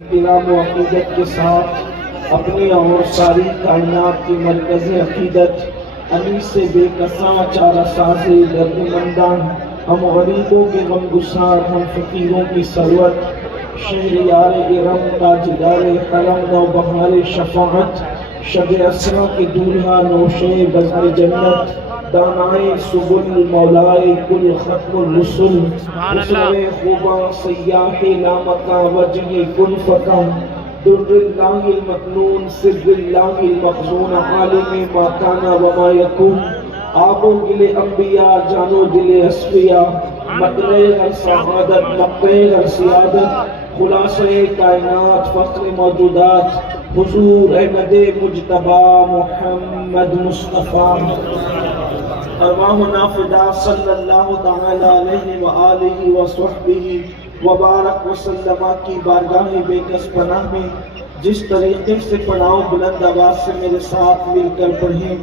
احترام و عقیدت کے ساتھ اپنی اور ساری کائنات کی مرکزی عقیدت علی سے بے کساں چارہ سازی درد مندان، ہم غریبوں کے غم گسار، ہم فقیروں کی ثروت، شہریار ارم تاجدار حرم نو بہار شفاعت، شب اسرا کے دولہا نوشے بزم جنت، دانائے سبل مولائے کل ختم الرسل، حسن خوباں سیاح لامکاں وجہ کل فکاں، در اللہ المکنون سر اللہ المخزون، عالم ما کان وما یکون، آب و گل انبیاء جانو دل اصفیاء، مطلع ہر سعادت مقطع ہر سیادت، خلاصہ کائنات فخر موجودات، حضور احمد مجتبی محمد مصطفیٰ، ارواحنا فدا صلی اللہ تعالی علیہ وآلہ وصحبہ وبارک وسلم کی بارگاہ بے کس پناہ میں جس طریقے سے پڑھاؤ بلند آواز سے میرے ساتھ مل کر پڑھیں،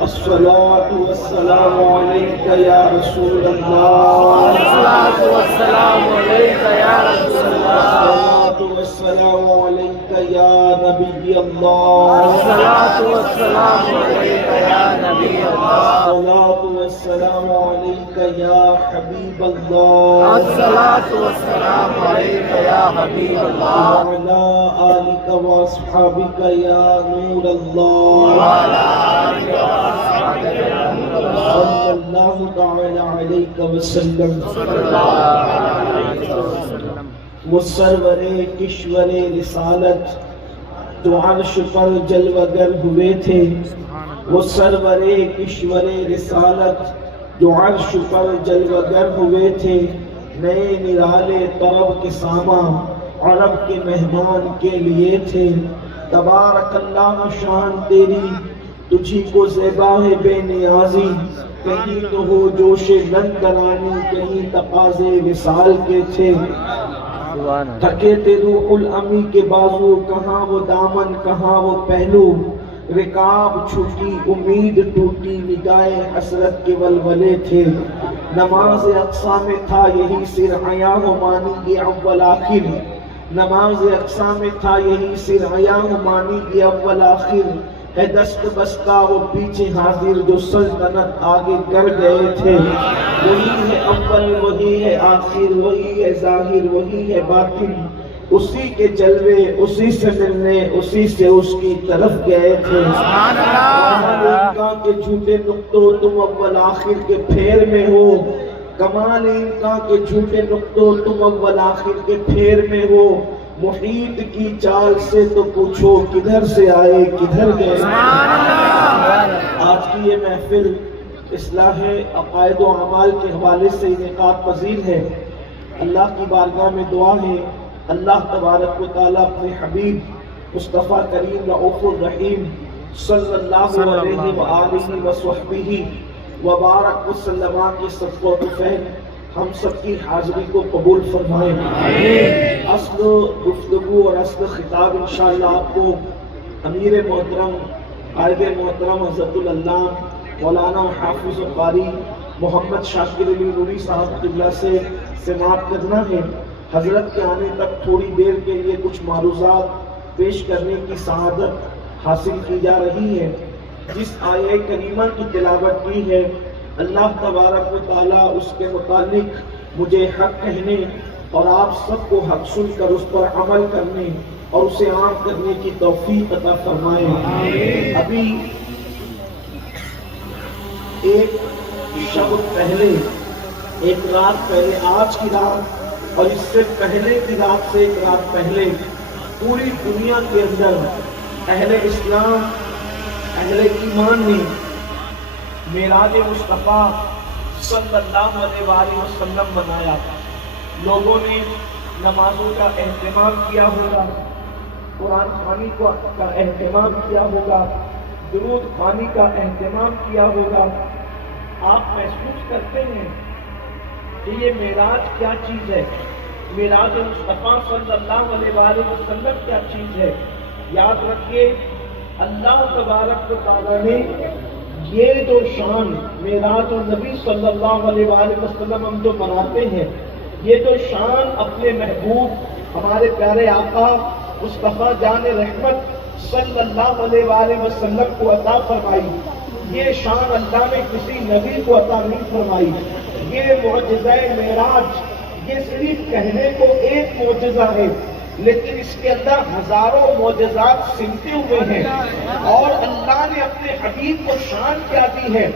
الصلاۃ والسلام علیک یا رسول اللہ، الصلاۃ والسلام علیک یا رسول اللہ، الصلاۃ والسلام علیک یا نبی اللہ، الصلاۃ والسلام علیک یا نبی اللہ، الصلاۃ والسلام علیک یا حبیب اللہ، الصلاۃ والسلام علیک یا حبیب اللہ، وعلی آلک واصحابک یا نور اللہ، وعلی آلہ وصحبہ یا نور اللہ، صلی اللہ تعالی علیہ وسلم۔ صلی اللہ علیہ وسلم۔ وہ سرور کشور رسالت تو عرش پر جلوگر ہوئے تھے، وہ سرور کشور رسالت جو عرش پر جلوگر ہوئے تھے، نئے نرالے طرب کے ساما عرب کے مہمان کے لیے تھے، تبارک اللہ شان تیری تجھی کو زیبا ہے بے نیازی، کہیں تو ہو جوش نندرانی، کہیں تقاضے وصال کے تھے، تھکے تھے روح الامی کے بازو، کہاں وہ دامن کہاں وہ پہلو، رکاب چھوٹی امید ٹوٹی، نگاہ حسرت کے ولولے تھے، نماز اقصا میں تھا یہی سر عیاں و مانی یہ اول آخر، نماز اقصا میں تھا یہی سر عیاں و مانی یہ اول آخر، ہے دست بستہ وہ پیچھے حاضر جو سلطنت آگے کر گئے تھے، وہی ہے اول وہی ہے آخر، وہی ہے ظاہر وہی ہے باطن، اسی کے جلوے اسی سے ملنے اسی سے اس کی طرف گئے تھے، کمال انکا کے جھوٹے نقطوں تم اول آخر کے پھیر میں ہو، کمال انکا کے جھوٹے نقطوں تم اول آخر کے پھیر میں ہو، محیط کی چال سے تو پوچھو کدھر سے آئے کدھر گئے۔ آج کی یہ محفل اصلاح عقائد و اعمال کے حوالے سے انعقاد پذیر ہے، اللہ کی بارگاہ میں دعا ہے اللہ تبارک و تعالیٰ اپنے حبیب مصطفیٰ کریم رؤوف الرحیم صلی اللہ علیہ وآلہ وصحبہ وبارک وسلم کے صدقہ و فہم ہم سب کی حاضری کو قبول فرمائیں۔ اصل گفتگو اور اصل خطاب انشاءاللہ آپ کو امیر محترم قائد محترم حضرت العلامہ مولانا حافظ قاری محمد شاکر علی نوری صاحب قبلہ سے سماعت کرنا ہے۔ حضرت کے آنے تک تھوڑی دیر کے لیے کچھ معروضات پیش کرنے کی سعادت حاصل کی جا رہی ہے۔ جس آیہ کریمہ کی تلاوت کی ہے، اللہ تبارک و تعالیٰ اس کے متعلق مجھے حق کہنے اور آپ سب کو حق سن کر اس پر عمل کرنے اور اسے عام کرنے کی توفیق عطا فرمائے۔ ابھی ایک شب پہلے، ایک رات پہلے، آج کی رات اور اس سے پہلے کی رات سے ایک رات پہلے پوری دنیا کے اندر اہل اسلام، اہل ایمان نے معراج مصطفیٰ صلی اللہ علیہ وآلہ وسلم منایا۔ لوگوں نے نمازوں کا اہتمام کیا ہوگا، قرآن خوانی کا اہتمام کیا ہوگا، درود خوانی کا اہتمام کیا ہوگا۔ آپ محسوس کرتے ہیں کہ یہ معراج کیا چیز ہے، معراج مصطفیٰ صلی اللہ علیہ وآلہ وسلم کیا چیز ہے۔ یاد رکھیے اللہ تبارک و تعالیٰ نے یہ جو شان معراج اور نبی صلی اللہ علیہ وآلہ وسلم ہم جو مناتے ہیں، یہ جو شان اپنے محبوب ہمارے پیارے آقا مصطفیٰ جان رحمت صلی اللہ علیہ وآلہ وسلم کو عطا فرمائی. یہ شان اللہ نے کسی نبی کو عطا نہیں فرمائی. یہ معجزہ معراج یہ صرف کہنے کو ایک معجزہ ہے، لیکن اس کے اندر ہزاروں معجزات سمٹے ہوئے ہیں، اور اللہ نے اپنے حبیب کو شان کیا دی ہے.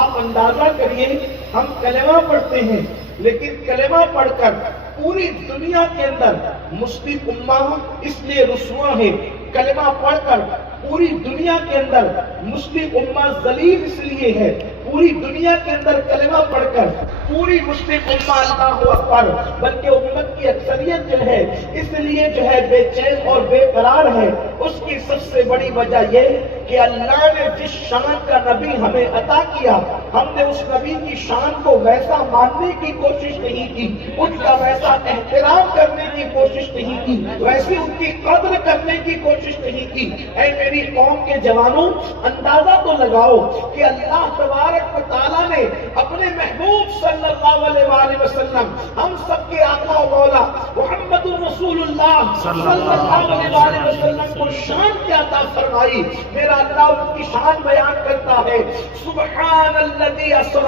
آپ اندازہ کریے، ہم کلمہ پڑھتے ہیں، لیکن کلمہ پڑھ کر پوری دنیا کے اندر مسلم امہ اس لیے رسوا ہے. کلمہ پڑھ کر پوری دنیا کے اندر مسلم امہ ذلیل اس لیے ہے. پوری دنیا کے اندر کلمہ پڑھ کر پوری مسلم امہ اللہ اکبر، بلکہ امت کی اکثریت جو ہے اس لیے جو ہے بے چین اور بے قرار ہے. اس کی سب سے بڑی وجہ یہ کہ اللہ نے جس شان کا نبی ہمیں عطا کیا، ہم نے اس نبی کی شان کو ویسا ماننے کی کوشش نہیں کی، ان کا ویسا احترام کرنے کی کوشش نہیں کی، ویسے ان کی قدر کرنے کی کوشش نہیں کی. اے میری قوم کے جوانوں، اندازہ تو لگاؤ کہ اللہ تبارک و تعالیٰ نے اپنے محبوب صلی اللہ علیہ وآلہ وسلم، ہم سب کے آقا و مولا محمد رسول اللہ صلی اللہ علیہ وآلہ وسلم کو شان کیا عطا فرمائی. میرا اللہ ان کی شان بیان کرتا ہے، سبحان الذی اسری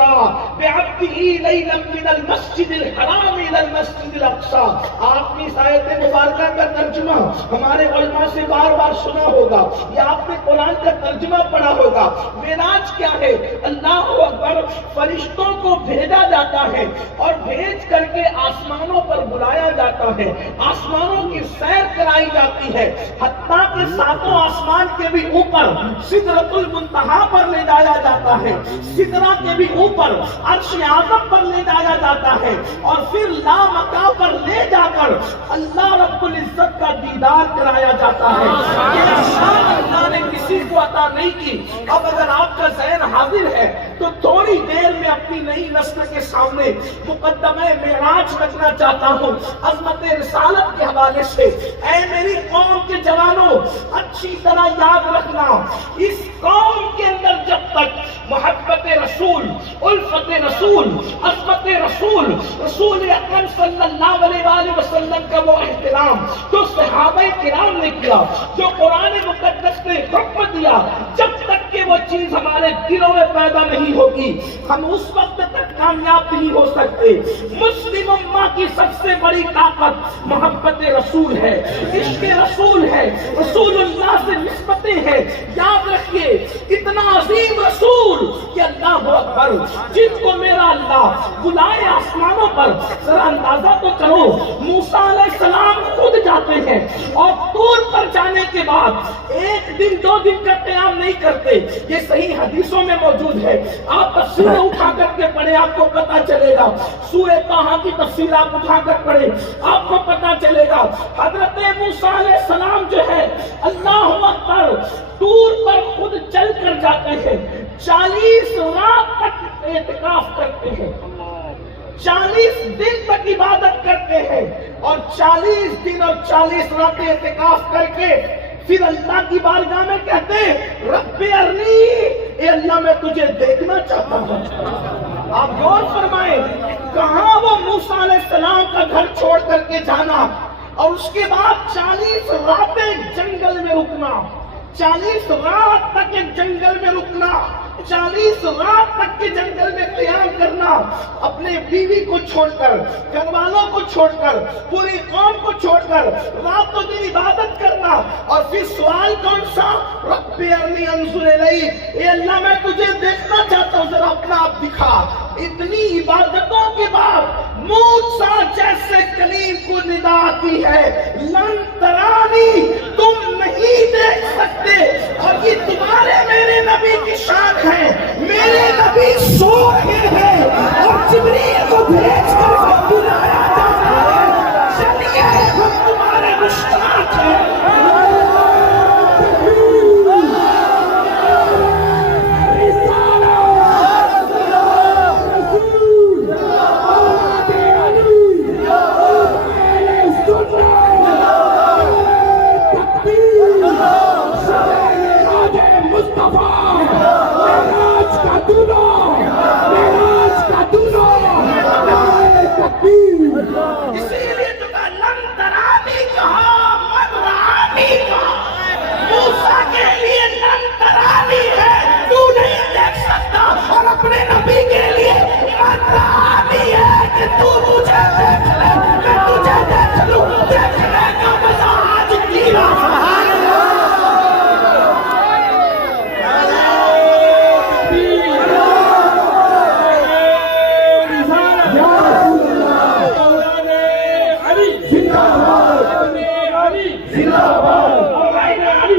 بعبدہ لیلا من المسجد الحرام الی المسجد الاقصی. آپ نے اس آیت مبارکہ کا ترجمہ ہمارے علماء سے بار بار سنا ہوگا، یا آپ نے قرآن کا ترجمہ پڑھا ہوگا. معراج کیا ہے؟ اللہ اکبر، فرشتوں کو بھیجا جاتا ہے اور بھیج کر کے آسمانوں پر بلایا جاتا ہے، آسمانوں کی سیر کرائی جاتی ہے، حتیٰ کہ ساتوں آسمان کے بھی اوپر سدرۃ المنتہا پر لے جایا جاتا ہے، سدرہ کے بھی اوپر عرش اعظم پر لے جایا جاتا ہے، اور پھر لامکاں پر لے جا کر اللہ رب العزت کا دیدار کرایا جاتا ہے. یہ شان اللہ نے کسی کو عطا نہیں کی. اب اگر آپ کا ذہن حاضر ہے تو تھوڑی دیر میں اپنی نئی نسل کے سامنے مقدمہ معراج رکھنا چاہتا ہوں عظمت رسالت کے حوالے سے. اے میری قوم کے جوانوں، اچھی طرح یاد رکھنا، اس قوم کے اندر جب تک محبت رسول، الفت رسول، عظمت رسول، رسول اکرم صلی اللہ علیہ وآلہ وسلم کا وہ احترام جو صحابہ کرام نے کیا، جو قرآن مقدس نے حکم دیا، جب تک کہ وہ چیز ہمارے دلوں میں پیدا نہیں ہوگی، ہم اس وقت تک کامیاب نہیں ہو سکتے. مسلم امہ کی سب سے بڑی طاقت محبت رسول ہے، عشق رسول ہے، رسول اللہ سے نسبتیں ہیں. یاد رکھیے، اتنا عظیم رسول کہ اللہ اکبر، جن کو میرا اللہ بلائے آسمانوں پر. ذرا اندازہ تو کرو، موسیٰ علیہ السلام خود جاتے ہیں اور طور پر جانے کے بعد ایک دن دو دن کا قیام نہیں کرتے. یہ صحیح حدیثوں میں موجود ہے، آپ تفسیر اٹھا کر کے پڑھیں، آپ کو پتا چلے گا. سورہ طٰہٰ کی تفسیر آپ اٹھا کر پڑھیں، آپ کو پتا چلے گا. حضرت موسیٰ علیہ السلام جو ہے اللہ اکبر طور پر خود چل کر جاتے ہیں، 40 رات تک اعتکاف کرتے ہیں، 40 دن تک عبادت کرتے ہیں، اور 40 دن اور 40 راتیں اعتکاف کر کے پھر اللہ کی بارگاہ میں کہتے ہیں رب ارنی، اے اللہ میں تجھے دیکھنا چاہتا ہوں. آپ غور فرمائیں، کہاں وہ موسیٰ علیہ السلام کا گھر چھوڑ کر کے جانا، اور اس کے بعد 40 راتیں جنگل میں رکنا، 40 رات تک ایک جنگل میں رکنا، 40 رات تک کے جنگل میں قیام کرنا، اپنے بیوی کو چھوڑ کر، گھر والوں کو چھوڑ کر، پوری قوم کو چھوڑ کر رات و دن عبادت کرنا. اور پھر سوال کون سا؟ رب ارنی انظر الیک، اے اللہ میں تجھے دیکھنا چاہتا ہوں، ذرا اپنا آپ دکھا. اتنی عبادتوں کے بعد موسیٰ جیسے کلیم کو ندا آتی ہے، لن ترانی، تم نہیں دیکھ سکتے. اور یہ تمہارے میرے نبی کی شان ہے. میرے نبی سو رہے ہیں اور جبریل کو بھیج کر بلایا جاتا ہے، چلیے ہم تمہارے مشتاق ہیں. اسی لیے تو لن ترانی اور کائنات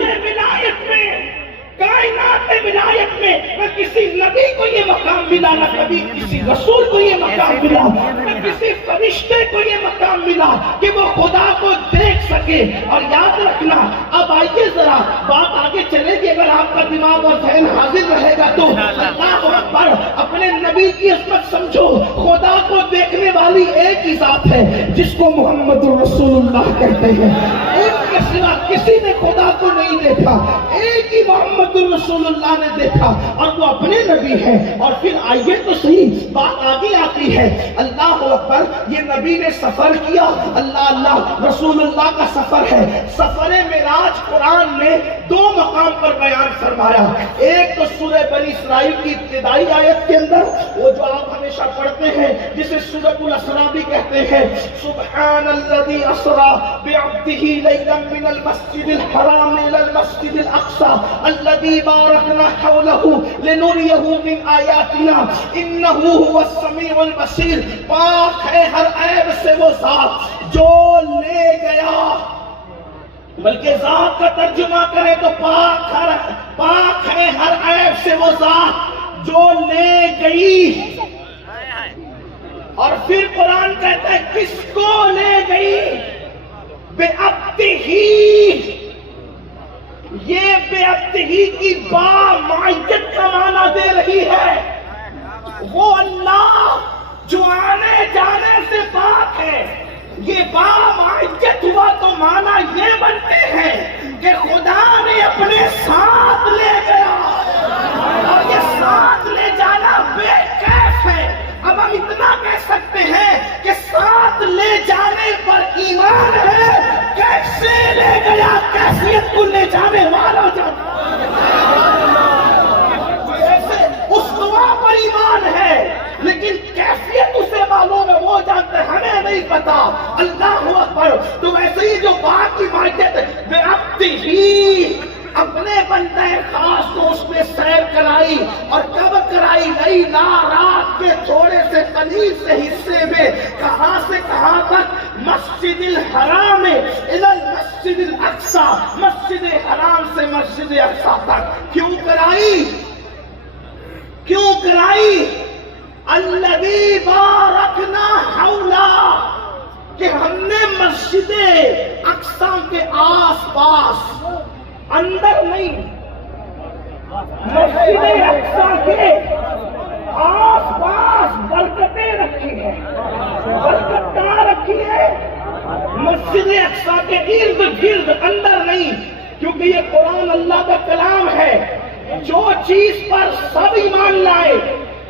ولایت میں نہ کسی نبی کو یہ مقام ملا، نہ کبھی کسی رسول کو یہ مقام ملا، نہ کسی فرشتے کو یہ مقام ملا کہ وہ خدا کو دیکھ سکے۔ اور یاد رکھنا، اب آئیے ذرا بات آگے چلے گی، اگر آپ کا دماغ اور ذہن حاضر رہے گا تو اللہ اکبر، اپنے نبی کی عظمت سمجھو۔ خدا کو دیکھنے والی ایک ہی ذات ہے جس کو محمد رسول اللہ کہتے ہیں، اس کے سوا کسی نے خدا کو نہیں دیکھا، ایک ہی محمد رسول اللہ نے دیکھا، اور وہ اپنے نبی ہے۔ اور پھر آئیے تو صحیح، بات آگے آتی ہے، اللہ اکبر، یہ نبی نے سفر کیا، اللہ اللہ، رسول اللہ کا سفر ہے۔ سفر معراج قرآن نے دو مقام پر بیان فرمایا، ایک تو سورہ بنی اسرائیل کی ابتدائی آیت کے اندر، وہ جو آپ ہمیشہ پڑھتے ہیں، جسے سورۃ الاسراء بھی کہتے ہیں، سبحان الذی اسری بعبدہ لیلا من المسجد الحرام الی المسجد الاقصی الذی بارکنا حولہ لنریہ من آیاتنا انہ هو السمیع البصیر۔ پاک ہے ہر عیب سے وہ ذات جو لے گیا، بلکہ ذات کا ترجمہ کرے تو پاک ہے ہر عیب سے وہ ذات جو لے گئی۔ اور پھر قرآن کہتا ہے کس کو لے گئی؟ بے عبدہی۔ یہ بے عبدہی کی با معیت کا معنی دے رہی ہے، وہ اللہ جو آنے جانے سے پاک ہے۔ یہ با معیت ہوا تو معنی یہ بنتے ہیں کہ خدا نے اپنے ساتھ لے گیا، اور یہ ساتھ لے جانا بے کیف ہے۔ اب ہم اتنا کہہ سکتے ہیں کہ ساتھ لے جانے پر ایمان ہے، کیسے لے گیا کیفیت کو لے جانے والا جانتا، جیسے اس دعا پر ایمان ہے لیکن کیفیت اسے معلوم ہے، وہ جانتے ہیں، ہمیں نہیں پتا۔ اللہ اکبر۔ تو ویسے ہی جو بات کی مائیت بے عبدہی، اپنے بندے خاص کو اس نے سیر کرائی، اور کب کرائی؟ لیلا، رات کے تھوڑے سے قلیل سے حصے میں، کہاں سے کہاں تک؟ مسجد الحرام الی المسجد الاقصی، مسجد حرام سے مسجد اقصی تک۔ کیوں کرائی؟ کیوں کرائی؟ الذی بارکنا حولہ، کہ ہم نے مسجد اقصی کے آس پاس، اندر نہیں، مسجد اقصی کے آس پاس برکتیں رکھی ہیں، برکت کہاں رکھی ہے؟ مسجد اقصی کے ارد گرد، اندر نہیں، کیونکہ یہ قرآن اللہ کا کلام ہے۔ جو چیز پر سب ایمان لائے،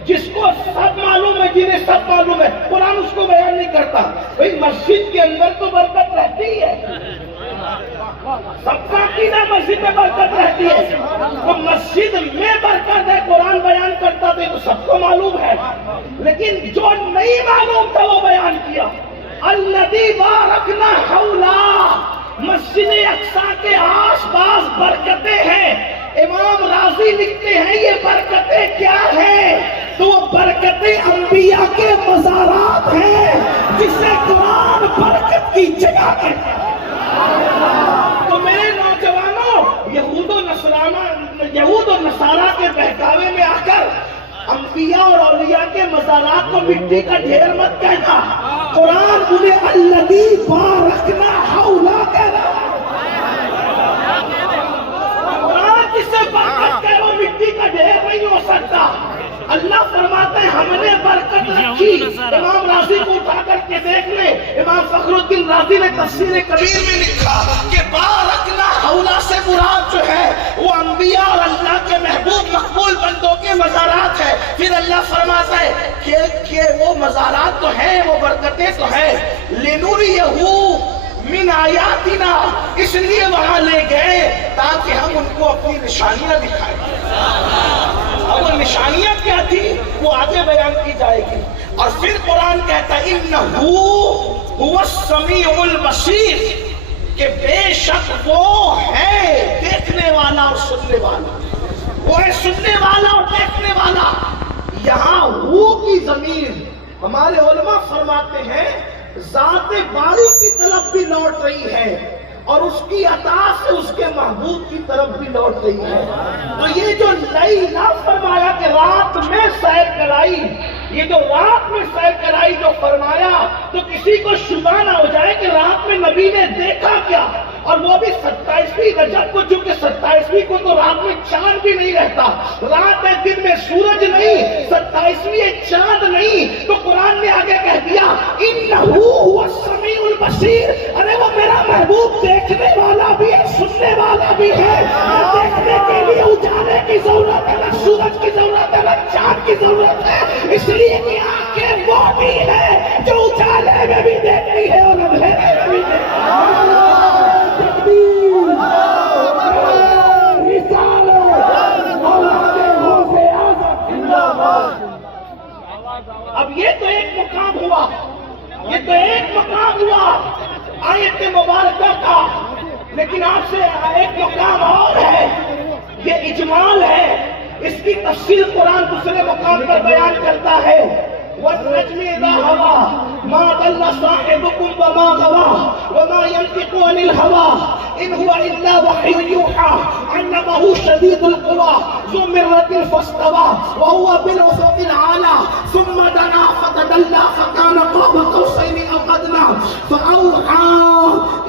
جس کو سب معلوم ہے، جنہیں سب معلوم ہے، قرآن اس کو بیان نہیں کرتا۔ بھئی مسجد کے اندر تو برکت رہتی ہے، سب کا عقیدہ مسجد میں برکت رہتی ہے، تو مسجد میں برکت ہے قرآن بیان کرتا تھا، تو سب کو معلوم ہے، لیکن جو نہیں معلوم تھا وہ بیان کیا۔ الذی بارکنا حولہ، مسجد اقصی کے آس پاس برکتیں ہیں۔ امام راضی لکھتے ہیں یہ برکتیں کیا ہیں؟ تو وہ برکتیں انبیاء کے مزارات ہیں، جسے قرآن برکت کی جگہ کہتا ہے۔ تو میرے نوجوانوں، یہود و نصارہ کے بہکاوے میں آ کر انبیاء اور اولیاء کے مزارات کو مٹی کا ڈھیر مت کہنا۔ قرآن انہیں الذی بارکنا حولہ کہہ رہا ہے۔ قرآن جسے برکت کہے وہ مٹی کا ڈھیر نہیں ہو سکتا۔ اللہ فرماتے ہیں ہم نے برکت رکھی۔ امام راضی کو اٹھا کر کے دیکھ لیں، امام فخر الدین رازی نے تفسیر کبیر میں لکھا کہ بارکنا حولہ سے مراد جو ہے وہ انبیاء اور اللہ کے محبوب مقبول بندوں کے مزارات ہے۔ پھر اللہ فرماتا ہے کہ وہ مزارات تو ہیں، وہ برکتیں تو ہیں، لِنُرِيَهُ من آیاتنا، اس لیے وہاں لے گئے تاکہ ہم ان کو اپنی نشانیاں دکھائیں۔ اور وہ نشانیاں کیا تھی وہ آگے بیان کی جائے گی۔ اور پھر قرآن کہتا ہے انہ هو السمیع البصیر، کہ بے شک وہ ہے دیکھنے والا اور سننے والا، وہ ہے سننے والا اور دیکھنے والا۔ یہاں ہو کی ضمیر ہمارے علماء فرماتے ہیں ذات باری کی طرف بھی لوٹ رہی ہے، اور اس کی عطا سے اس کے محبوب کی طرف بھی لوٹ رہی ہے. تو یہ جو نئی نہ فرمایا کہ رات میں سیر کرائی، یہ جو رات میں سیر کرائی جو فرمایا، تو کسی کو شبہ نہ ہو جائے کہ رات میں نبی نے دیکھا کیا، اور وہ بھی 27ویں رجب کو، چونکہ 27ویں کو تو رات میں چاند بھی نہیں رہتا، رات ہے دن میں سورج نہیں، 27ویں ایک چاند نہیں. تو قرآن نے آگے کہہ دیا انہو هو السمیع البصیر، ارے وہ میرا محبوب دیکھنے والا بھی ہے، سننے والا بھی ہے. دیکھنے کے لیے اجالے کی ضرورت ہے، نہ سورج کی ضرورت ہے، نہ چاند کی ضرورت ہے، اس لیے کہ آنکھیں وہ بھی ہے جو اجالے میں بھی دیکھتی ہے اور اندھیرے میں بھی دیکھتی ہے. اب یہ تو ایک مقام ہوا، یہ تو ایک مقام ہوا آیت مبارکہ کا، لیکن آپ سے ایک مقام اور ہے، یہ اجمال ہے. اس کی تفصیل قرآن دوسرے مقام پر بیان کرتا ہے. وَالنَّجْمِ إِذَا هَوَىٰ مَا ضَلَّ صَاحِبُكُمْ وَمَا غَوَىٰ وَمَا يَنطِقُ عَنِ الْهَوَىٰ إِنْ هُوَ إِلَّا وَحْيٌ يُوحَىٰ عَلَّمَهُ شَدِيدُ الْقُوَىٰ ذُو مِرَّةٍ فَاسْتَوَىٰ وَهُوَ بِالْأُفُقِ الْأَعْلَىٰ ثُمَّ دَنَا فَتَدَلَّىٰ فَكَانَ قَابَ قَوْسَيْنِ أَوْ أَدْنَىٰ فَأَوْحَىٰ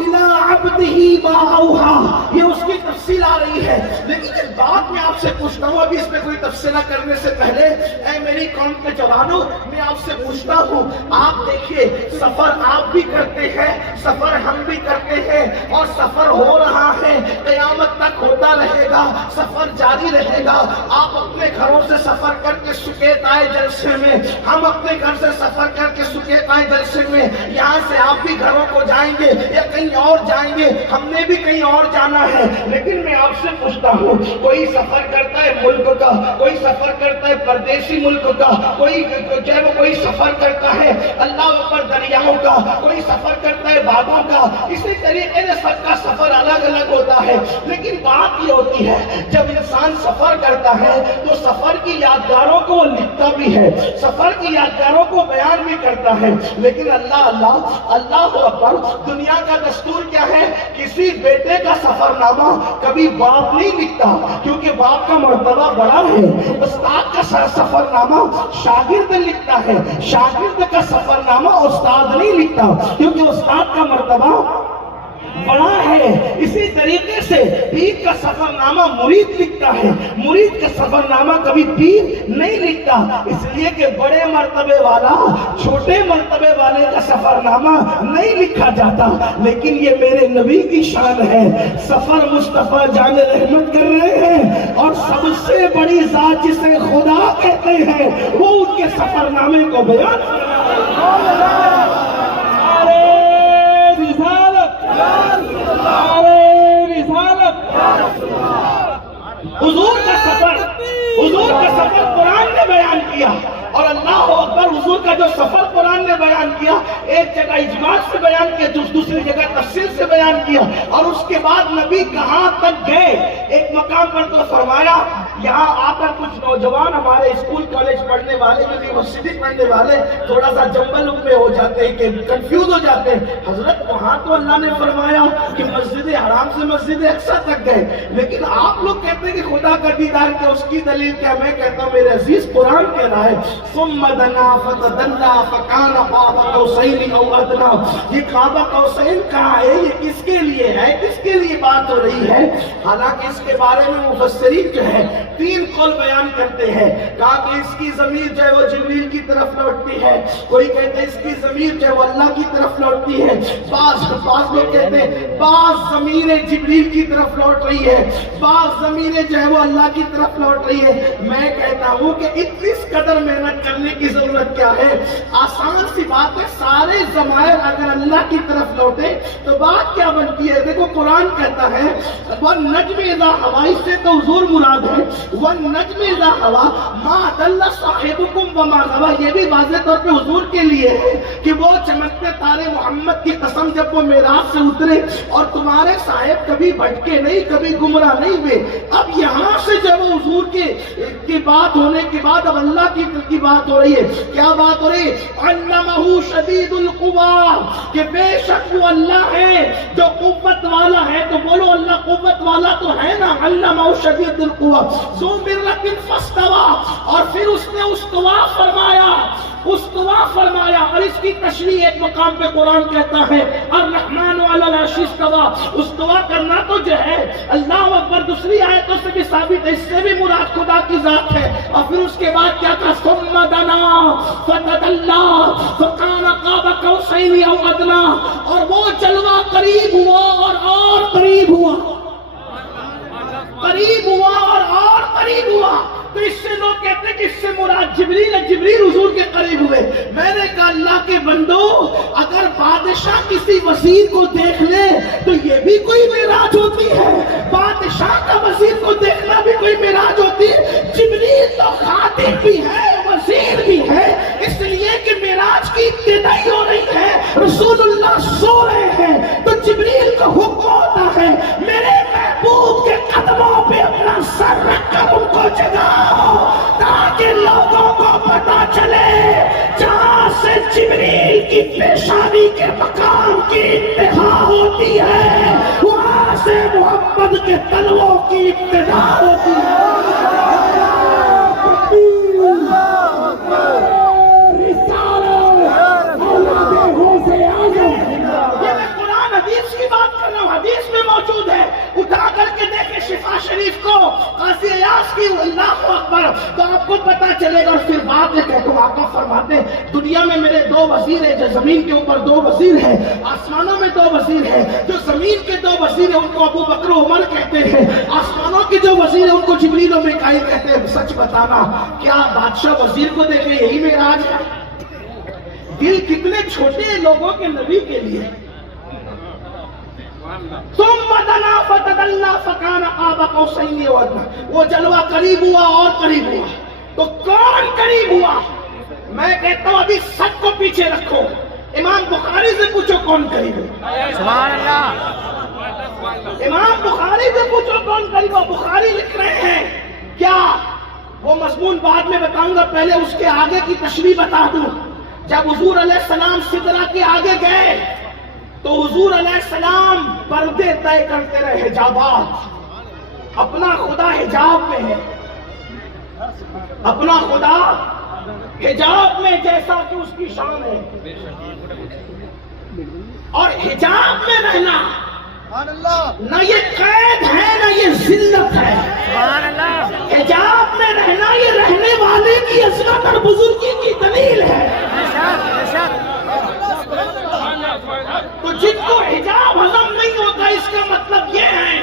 إِلَىٰ عَبْدِهِ مَا أَوْحَىٰ. یہ اس کی تفصیل آ رہی ہے، لیکن ایک بات میں آپ سے پوچھتا ہوں، ابھی اس میں کوئی تفصیلہ کرنے سے پہلے اے میری قوم کے جوانوں، میں آپ سے پوچھتا ہوں، آپ دیکھیے سفر آپ بھی کرتے ہیں، سفر ہم بھی کرتے ہیں، اور سفر ہو رہا ہے، قیامت تک ہوتا رہے گا، سفر جاری رہے گا. آپ اپنے گھروں سے سفر کر کے سکیت آئے جلسے میں، ہم اپنے گھر سے سفر کر کے سکیت آئے جلسے میں، یہاں سے آپ بھی گھروں کو جائیں گے یا کہیں اور جائیں گے، ہم نے بھی کہیں اور جانا ہے. لیکن میں آپ سے پوچھتا ہوں، کوئی سفر کرتا ہے ملک کا، کوئی سفر کرتا ہے پردیسی ملک کا، کوئی سفر کرتا ہے اللہ اوپر دریاؤں کا، کوئی سفر کرتا ہے بادوں کا. اسی طریقے سے سب کا سفر الگ الگ ہوتا ہے. لیکن بات یہ ہوتی ہے جب انسان سفر کرتا ہے تو سفر کی یادگاروں کو وہ لکھتا بھی ہے، سفر کی یادگاروں کو بیان بھی کرتا ہے. لیکن اللہ اکبر، دنیا کا دستور کیا ہے؟ کسی بیٹے کا سفر نامہ کبھی باپ نہیں لکھتا، کیونکہ باپ کا مرتبہ بڑا ہے. استاد کا سفر نامہ شاگرد لکھتا ہے، شاگرد کا سفر نامہ استاد نہیں لکھتا، کیونکہ استاد کا مرتبہ بڑا ہے. اسی طریقے سے پیر کا سفر نامہ مرید لکھتا ہے، مرید کا سفر نامہ کبھی پیر نہیں لکھتا، اس لیے کہ بڑے مرتبے والا چھوٹے مرتبے والے کا سفر نامہ نہیں لکھا جاتا. لیکن یہ میرے نبی کی شان ہے، سفر مصطفیٰ جان رحمت کر رہے ہیں، اور سب سے بڑی ذات جسے خدا کہتے ہیں وہ ان کے سفر نامے کو بیان کر رہا ہے. حضور کا سفر قرآن نے بیان کیا، اور اللہ اکبر، حضور کا جو سفر قرآن نے بیان کیا، ایک جگہ اجمال سے بیان کیا، دوسری جگہ تفصیل سے بیان کیا. اور اس کے بعد نبی کہاں تک گئے؟ ایک مقام پر تو فرمایا، یہاں آ کر کچھ نوجوان ہمارے اسکول کالج پڑھنے والے، یونیورسٹی پڑھنے والے تھوڑا سا جنبل میں ہو جاتے ہیں، کہ کنفیوز ہو جاتے ہیں. حضرت وہاں تو اللہ نے فرمایا کہ مسجد حرام سے مسجد اقصی تک گئے، لیکن آپ لوگ کہتے ہیں کہ خدا کا دیدار کیا، اس کی دلیل کیا؟ میں کہتا ہوں میرے عزیز، قرآن کہہ رہا ہے ثم دنا فتدلى فكان قاب قوسين او ادنى. یہ قاب قوسین کہاں ہے؟ یہ کس کے لیے ہے؟ کس کے لیے بات ہو رہی ہے؟ حالانکہ اس کے بارے میں مفسرین جو ہے 3 قول بیان کرتے ہیں. کہا کہ اس کی ضمیر جو ہے وہ جبریل کی طرف لوٹتی ہے، کوئی کہتے ہیں اس کی ضمیر جو ہے وہ اللہ کی طرف لوٹتی ہے، بعض لوگ کہتے ہیں بعض ضمیر جبریل کی طرف لوٹ رہی ہے، بعض ضمیر جو ہے وہ اللہ کی طرف لوٹ رہی ہے. میں کہتا ہوں کہ اس قدر محنت کرنے کی ضرورت کیا ہے؟ آسان سی بات ہے، سارے ضمائر اگر اللہ کی طرف لوٹے تو بات کیا بنتی ہے؟ دیکھو قرآن کہتا ہے وَالنَّجْمِ إِذَا هَوَىٰ، سے تو حضور مراد ہے. والنجم اذا ہوا ما ضل صاحبکم وما غوى. یہ بھی واضح طور پہ حضور کے لیے ہے کہ وہ چمکتے تارے محمد کی قسم جب وہ معراج سے اترے اور تمہارے صاحب کبھی بھٹکے نہیں, کبھی گمراہ نہیں ہوئے. اب یہاں سے جب حضور کی بات ہونے کے بعد اب اللہ کی بات ہو رہی ہے. کیا بات ہو رہی ہے؟ علمہ شدید القویٰ, کہ بے شک وہ اللہ ہے جو قوت والا ہے. تو بولو اللہ قوت والا تو ہے نا. علمہ شدید القویٰ ذو مرۃ فاستویٰ, اور پھر اس نے استوا فرمایا, استوا فرمایا. اور اس کی تشریح ایک مقام پہ قرآن کہتا ہے الرحمن علی العرش استویٰ. استوا کرنا تو جو ہے اللہ اکبر دوسری آیتوں سے بھی ثابت ہے, اس سے بھی مراد خدا کی ذات ہے. اور پھر اس کے بعد کیا کہا ثم دنا فتدلی فکان قاب قوسین او ادنی, اور وہ جلوہ قریب ہوا اور قریب ہوا, قریب ہوا اور قریب ہوا. تو اس سے لوگ کہتے ہیں کہ اس سے مراد جبریل ہے, جبریل حضور کے قریب ہوئے. میں نے کہا اللہ کے بندو, اگر بادشاہ کسی وزیر کو دیکھ لے تو یہ بھی کوئی معراج ہوتی ہے, بادشاہ کا وزیر کو دیکھنا بھی کوئی معراج ہوتی ہے. جبریل تو خاتم بھی ہے, وزیر بھی ہے, اس لیے کہ معراج کی ابتدائی ہو رہی ہے, رسول اللہ سو رہے ہیں تو جبریل کا حکم ہوتا ہے میرے محبوب کے قدموں پہ اپنا سر رکھ کر ان کو جگاؤ, تاکہ لوگوں کو پتا چلے جہاں سے جبریل کی پیشانی کے مقام کی انتہا ہوتی ہے وہاں سے محمد کے تلووں کی ابتدا ہوتی ہے. حدیث میں موجود ہے, اٹھا کر کے دیکھیں شفا شریف کو, قاضی ایاز کی, اللہ اکبر, تو آپ کو پتا چلے گا. اور پھر بات یہ کہتا ہوں, آقا فرماتے ہیں دنیا میں میرے دو وزیر ہیں, جو زمین کے اوپر دو وزیر ہیں, آسمانوں میں دو وزیر ہیں. جو زمین کے دو وزیر ہیں ان کو ابو بکر و عمر کہتے ہیں, آسمانوں کے جو وزیر ہیں ان کو جبریل و میکائیل کہتے ہیں. سچ بتانا, کیا بادشاہ وزیر کو دیکھے یہی معراج ہے؟ دل کتنے چھوٹے لوگوں کے نبی کے لیے. ثم دنا فتدلی فکان قاب قوسین او ادنی, وہ جلوہ قریب ہوا اور قریب ہوا. تو کون قریب ہوا؟ میں کہتا ہوں ابھی سب کو پیچھے رکھو, امام بخاری سے پوچھو کون قریب ہے. سبحان اللہ. امام بخاری سے پوچھو کون قریب ہوا. بخاری لکھ رہے ہیں, کیا وہ مضمون بعد میں بتاؤں گا, پہلے اس کے آگے کی تشریح بتا دوں. جب حضور علیہ السلام سدرہ کے آگے گئے تو حضور علیہ السلام پردے طے کرتے رہے, حجابات. اپنا خدا حجاب میں ہے, اپنا خدا حجاب میں جیسا کہ اس کی شان ہے. اور حجاب میں رہنا نہ یہ قید ہے نہ یہ ذلت ہے. حجاب میں رہنا یہ رہنے والے کی عظمت اور بزرگی کی دلیل ہے. تو جن کو حجاب ہضم نہیں ہوتا اس کا مطلب یہ ہے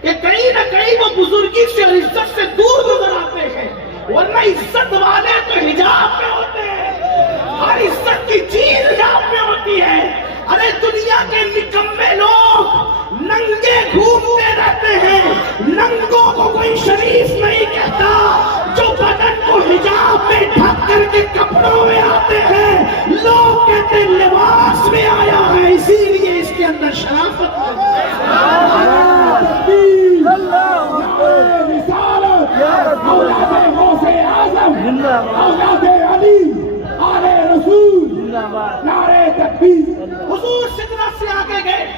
کہ کہیں نہ کہیں وہ بزرگی سے اور عزت سے دور نظر آتے ہیں, ورنہ عزت والے تو حجاب میں ہوتے ہیں. ہر عزت کی چیز حجاب میں ہوتی ہے. ارے دنیا کے نکمے لوگ ننگے گھومتے رہتے ہیں, ننگوں کو کوئی شریف نہیں کہتا. جو بدن کو حجاب میں ڈھک کر کے کپڑوں میں آتے ہیں لوگ کہتے ہیں لباس میں آیا ہے, اسی لیے اس کے اندر شرافت ہے. اولاد غوث اعظم, اولاد علی, آل رسول, نعرہ تکبیر. حضور سدرہ سے آگے گئے,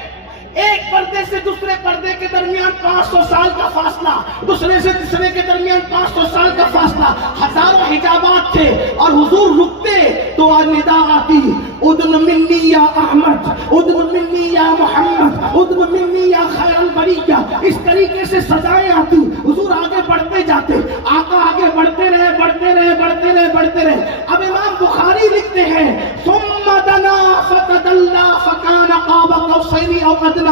ایک پردے سے دوسرے پردے کے درمیان 500 سال کا فاصلہ, دوسرے سے تیسرے کے درمیان 500 سال کا فاصلہ, ہزاروں حجابات تھے. اور حضور رکتے تو ندا آتی, ادن منی یا احمد, ادن منی یا محمد, ادن منی یا خیر البریہ. اس طریقے سے سزائیں آتی. حضور آگے بڑھتے جاتے, آقا آگے بڑھتے رہے, بڑھتے رہے, بڑھتے رہے, بڑھتے رہے. اب امام بخاری لکھتے ہیں ثم دنا فتدلی فکان قاب قوسین او ادنی.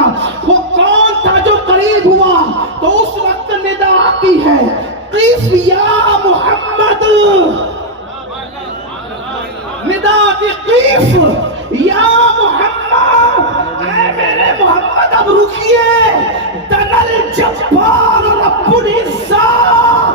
وہ کون تھا جو قریب ہوا؟ تو اس وقت ندا آتی ہے قف یا محمد, ندا آتی قف یا محمد, اے میرے محمد اب رکیے. دنل جبار رب العزت,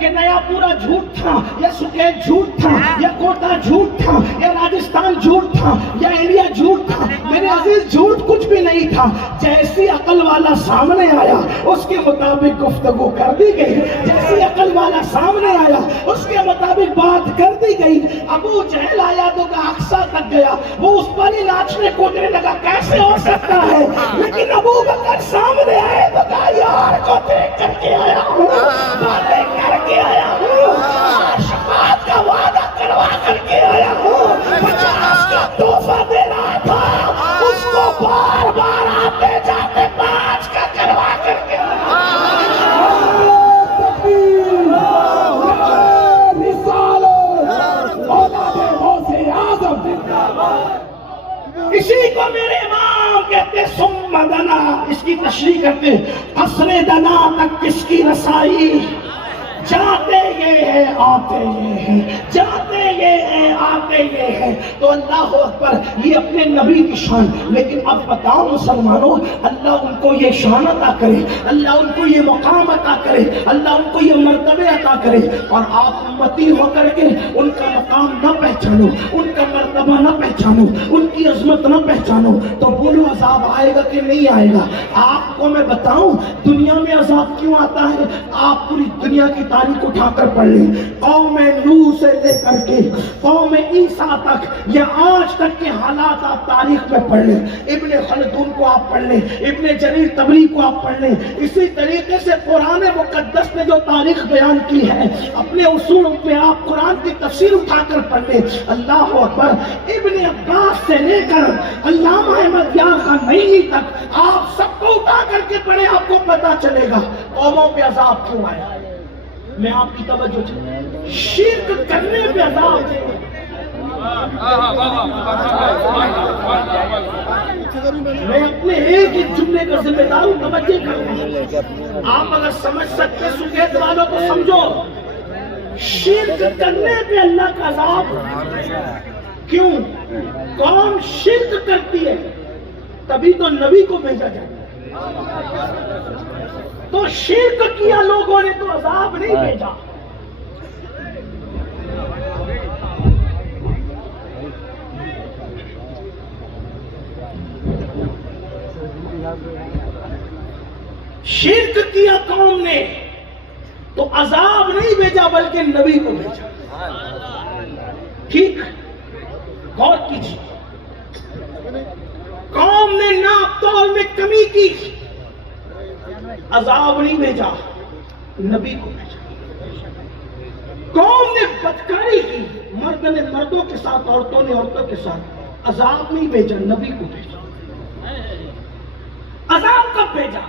کہ نیا پورا جھوٹ تھا یا سکیت جھوٹ تھا یا کوٹا جھوٹ تھا یا راجستھان جھوٹ تھا یا انڈیا جھوٹ تھا. میرے عزیز جھوٹ کچھ بھی نہیں تھا. جیسی عقل والا سامنے آیا اس کے مطابق گفتگو کر دی گئی. جیسی عقل والا سامنے آیا اس کے مطابق بات کر دی گئی. ابو جہل آیا تو اقصا تک گیا, وہ اس پر ہی ناچنے کودنے لگا, کیسے ہو سکتا ہے. لیکن ابو بکر سامنے آئے تو کہا یار کو دیکھ کر کے آیا ہوں, باتیں کر کے آیا ہوں, شفاعت کا وعدہ کروا کر کے آیا ہوں. 50 کا تحفہ دے رہا تھا, اس کو بار بار آتے جاتے 5 کا کروا کر کے اسی کو میرے امام کہتے ہیں ثم دنا. اس کی تشریح کرتے ہیں قصر دنا تک کس کی رسائی, جاتے یہ ہے آتے یہ ہے, جاتے یہ ہے آتے یہ ہے. تو اللہ اکبر, یہ اپنے نبی کی شان. لیکن اب بتاؤ مسلمانوں, اللہ ان کو یہ شان عطا کرے, اللہ ان کو یہ مقام عطا کرے, اللہ ان کو یہ مرتبے عطا کرے, اور آپ امتی ہو کر کے ان کا مقام نہ پہچانو, ان کا مرتبہ نہ پہچانو, ان کی عظمت نہ پہچانو, تو بولو عذاب آئے گا کہ نہیں آئے گا. آپ کو میں بتاؤں دنیا میں عذاب کیوں آتا ہے. آپ پوری دنیا کی تاریخ اٹھا کر پڑھ لیں, قوم نوح سے لے کر کے قوم عیسیٰ تک یا آج تک کے حالات آپ تاریخ میں پڑھ لیں. ابن خلدون کو آپ پڑھ لیں, ابن جریر طبری کو آپ پڑھ لیں. اسی طریقے سے قرآن مقدس نے جو تاریخ بیان کی ہے اپنے اصولوں پہ آپ قرآن کی تفسیر اٹھا کر پڑھ لیں. اللہ اکبر, ابن عباس سے لے کر علامہ احمد یار خانئی تک آپ سب کو اٹھا کر کے پڑھیں, آپ کو پتا چلے گا قوموں پہ عذاب کیوں آیا. میں آپ کی توجہ چاہتا, شرک کرنے پہ عذاب. میں اپنے ایک ایک جملے کا ذمہ دار ہوں, توجہ کروں. آپ اگر سمجھ سکتے سکیت والوں تو سمجھو, شرک کرنے پہ اللہ کا عذاب کیوں. قوم شرک کرتی ہے تبھی تو نبی کو بھیجا جائے. تو شرک کیا لوگوں نے تو عذاب نہیں بھیجا. شرک کیا قوم نے تو عذاب نہیں بھیجا بلکہ نبی کو بھیجا. ٹھیک, غور کیجیے. قوم نے ناپ تول میں کمی کی, عذاب نہیں بھیجا, نبی کو بھیجا. قوم نے بدکاری کی, مرد نے مردوں کے ساتھ, عورتوں نے عورتوں کے ساتھ, عذاب نہیں بھیجا, نبی کو بھیجا. عذاب کب بھیجا.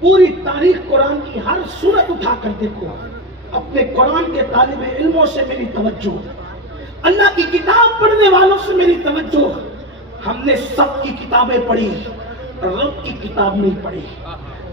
پوری تاریخ قرآن کی ہر سورت اٹھا کر دیکھو. اپنے قرآن کے طالب علموں سے میری توجہ, اللہ کی کتاب پڑھنے والوں سے میری توجہ. ہم نے سب کی کتابیں پڑھی, رب کی کتاب نہیں پڑھی.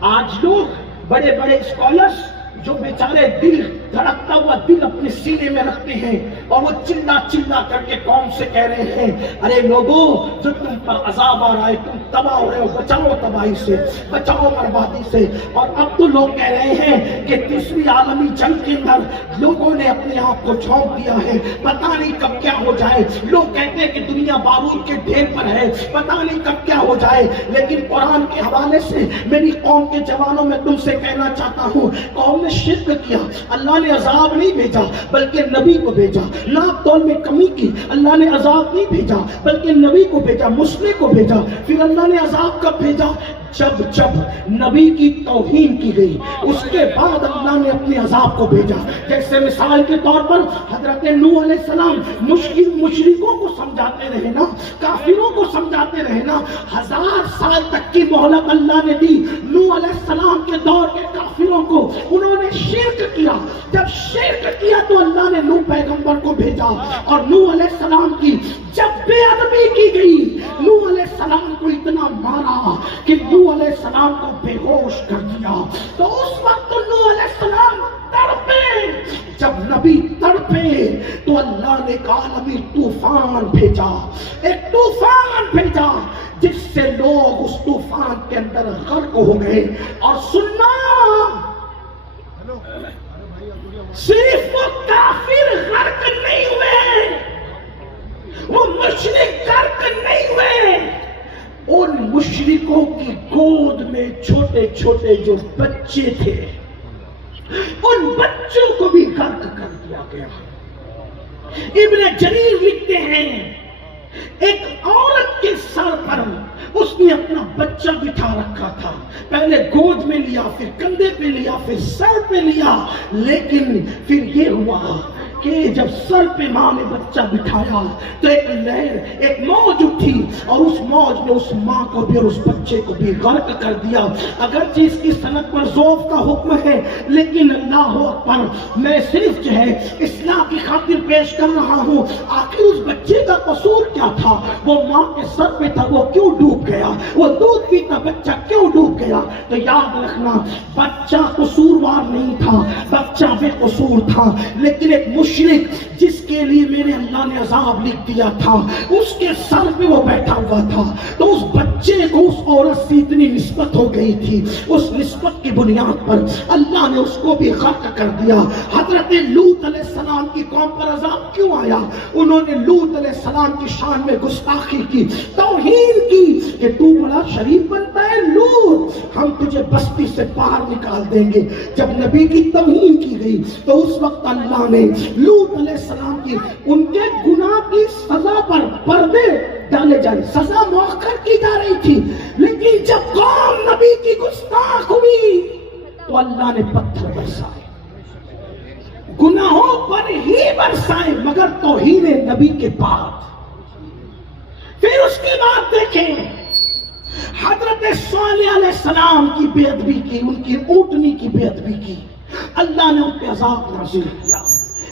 آج لوگ بڑے بڑے اسکالرز جو بیچارے دل دھڑکتا ہوا دل اپنے سینے میں رکھتے ہیں اور وہ چلا چلا کر کے قوم سے کہہ رہے ہیں ارے لوگوں جو تم پر عذاب آ رہا ہے, تم تباہ ہو رہے ہو, بچاؤ تباہی سے, بچاؤ بربادی سے. اور اب تو لوگ کہہ رہے ہیں کہ تیسری عالمی جنگ کے اندر لوگوں نے اپنے آپ کو جھونک دیا ہے, پتہ نہیں کب کیا ہو جائے. لوگ کہتے ہیں کہ دنیا بارود کے ڈھیر پر ہے, پتہ نہیں کب کیا ہو جائے. لیکن قرآن کے حوالے سے میری قوم کے جوانوں میں تم سے کہنا چاہتا ہوں, قوم نے شرک کیا, اللہ نے عذاب نہیں بھیجا بلکہ نبی کو بھیجا. ناپ تول میں کمی کی, اللہ نے عذاب نہیں بھیجا بلکہ نبی کو بھیجا, مسلم کو بھیجا. پھر اللہ نے عذاب کب بھیجا, جب نبی کی توہین کی گئی, اس کے بعد اللہ نے اپنے عذاب کو بھیجا. جیسے مثال کے طور پر حضرت نوح علیہ السلام مشرکوں کو سمجھاتے رہے نا, کافروں کو سمجھاتے رہے نا, 1000 سال تک کی مہلت اللہ نے دی نوح علیہ السلام کے دور کے کافروں کو. انہوں نے شرک کیا, جب شرک کیا تو اللہ نے نوح پیغمبر کو بھیجا, اور نوح علیہ السلام کی جب بے ادبی کی گئی, نوح علیہ السلام کو اتنا مارا کہ نوح علیہ السلام کو بے ہوش کر دیا. تو اس وقت نوح علیہ السلام تڑپے, جب نبی تڑپے تو اللہ نے عالمی طوفان بھیجا, ایک طوفان بھیجا جس سے لوگ اس طوفان کے اندر غرق ہو گئے. اور سننا صرف وہ کافر غرق نہیں ہوئے، وہ مشرک غرق نہیں ہوئے، ان مشرکوں کی گود میں چھوٹے چھوٹے جو بچے تھے ان بچوں کو بھی غرق کر دیا گیا۔ ابن جریر لکھتے ہیں ایک عورت کے سر پر اس نے اپنا بچہ بٹھا رکھا تھا، پہلے گود میں لیا، پھر کندھے پہ لیا، پھر سر پہ لیا، لیکن پھر یہ ہوا کہ جب سر پہ ماں نے بچہ بٹھایا تو ایک لہر، ایک موج اٹھی اور اس موج نے اس ماں کو بھی اور اس بچے کو بھی غرق کر دیا۔ اگرچہ اس کی سند پر ذوف کا حکم ہے، لیکن اللہ اکبر، میں صرف جو ہے اصلاح کی خاطر پیش کر رہا ہوں۔ آخر اس بچے کا قصور کیا تھا؟ وہ ماں کے سر پہ تھا، وہ کیوں ڈوب گیا؟ وہ دودھ پیتا بچہ کیوں ڈوب گیا؟ تو یاد رکھنا، بچہ قصوروار نہیں تھا، بچہ بے قصور تھا، لیکن ایک مشرک جس کے لیے میرے اللہ نے عذاب لکھ دیا تھا، اس کے سر پہ وہ بیٹھا ہوا تھا، تو اس بچے کو اس عورت سے اتنی نسبت ہو گئی تھی، اس نسبت کی بنیاد پر اللہ نے اس کو بھی غرق کر دیا۔ حضرت لوط علیہ السلام کی قوم پر عذاب کیوں آیا؟ انہوں نے لوط علیہ السلام کی شان میں گستاخی کی، توہین کی کہ تو بڑا شریف بنتا ہے لوط، ہم تجھے بستی سے باہر نکال دیں گے۔ جب نبی کی توہین کی گئی تو اس وقت اللہ نے لوط علیہ السلام کی ان کے گناہ کی سزا پر پردے ڈالے جائے، سزا مؤخر کی جا رہی تھی، لیکن جب قوم نبی کی گستاخ ہوئی تو اللہ نے پتھر برسائے، گناہوں پر ہی برسائے، مگر توہین نبی کے بعد۔ پھر اس کے بعد دیکھیں حضرت صالح علیہ السلام کی بے ادبی کی، ان کی اونٹنی کی بے ادبی کی، اللہ نے ان پہ عذاب نازل کیا۔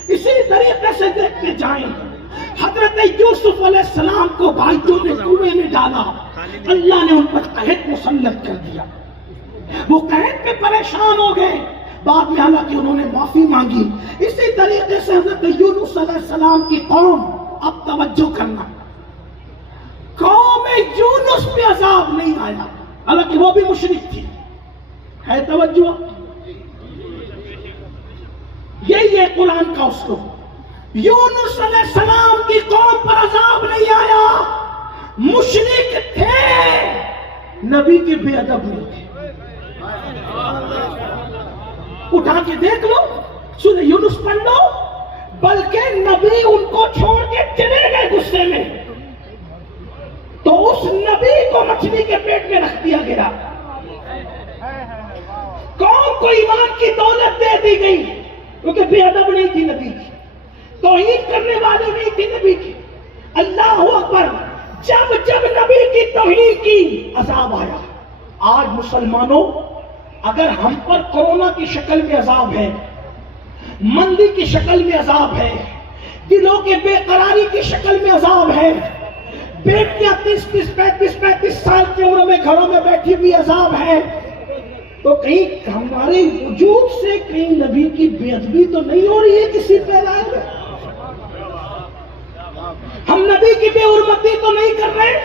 اسی طریقے سے دیکھتے جائیں، حضرت یوسف علیہ السلام کو بھائیوں نے کنویں میں ڈالا، اللہ نے ان پر قحط مسلط کر دیا، وہ قحط پہ پریشان ہو گئے، بعد میں حالانکہ انہوں نے معافی مانگی۔ اسی طریقے سے حضرت یونس علیہ السلام کی قوم، اب توجہ کرنا، قوم یونس پہ عذاب نہیں آیا، حالانکہ وہ بھی مشرک تھی، ہے توجہ؟ یہی ہے قرآن کا اسلوب۔ یونس علیہ السلام کی قوم پر عذاب نہیں آیا، مشرک تھے، نبی کے بے ادب نہیں تھے۔ اٹھا کے دیکھ لو، سورہ یونس پڑھ لو، بلکہ نبی ان کو چھوڑ کے چلے گئے غصے میں، تو اس نبی کو مچھلی کے پیٹ میں رکھ دیا گیا، قوم کو ایمان کی دولت دے دی گئی، کیونکہ بے ادب نہیں تھی نبی کی، توہین کرنے والی نہیں تھی نبی کی۔ اللہ اکبر، جب جب نبی کی توہین کی عذاب آیا۔ آج مسلمانوں، اگر ہم پر کورونا کی شکل میں عذاب ہے، مندی کی شکل میں عذاب ہے، دلوں کے بے قراری کی شکل میں عذاب ہے، بیٹیاں 30-35 سال کی عمر میں گھروں میں بیٹھی ہوئی عذاب ہے، تو کہیں ہمارے وجود سے کہیں نبی کی بے ادبی تو نہیں ہو رہی ہے کسی پہلائے میں؟ ہم نبی کی بے حرمتی تو نہیں کر رہے؟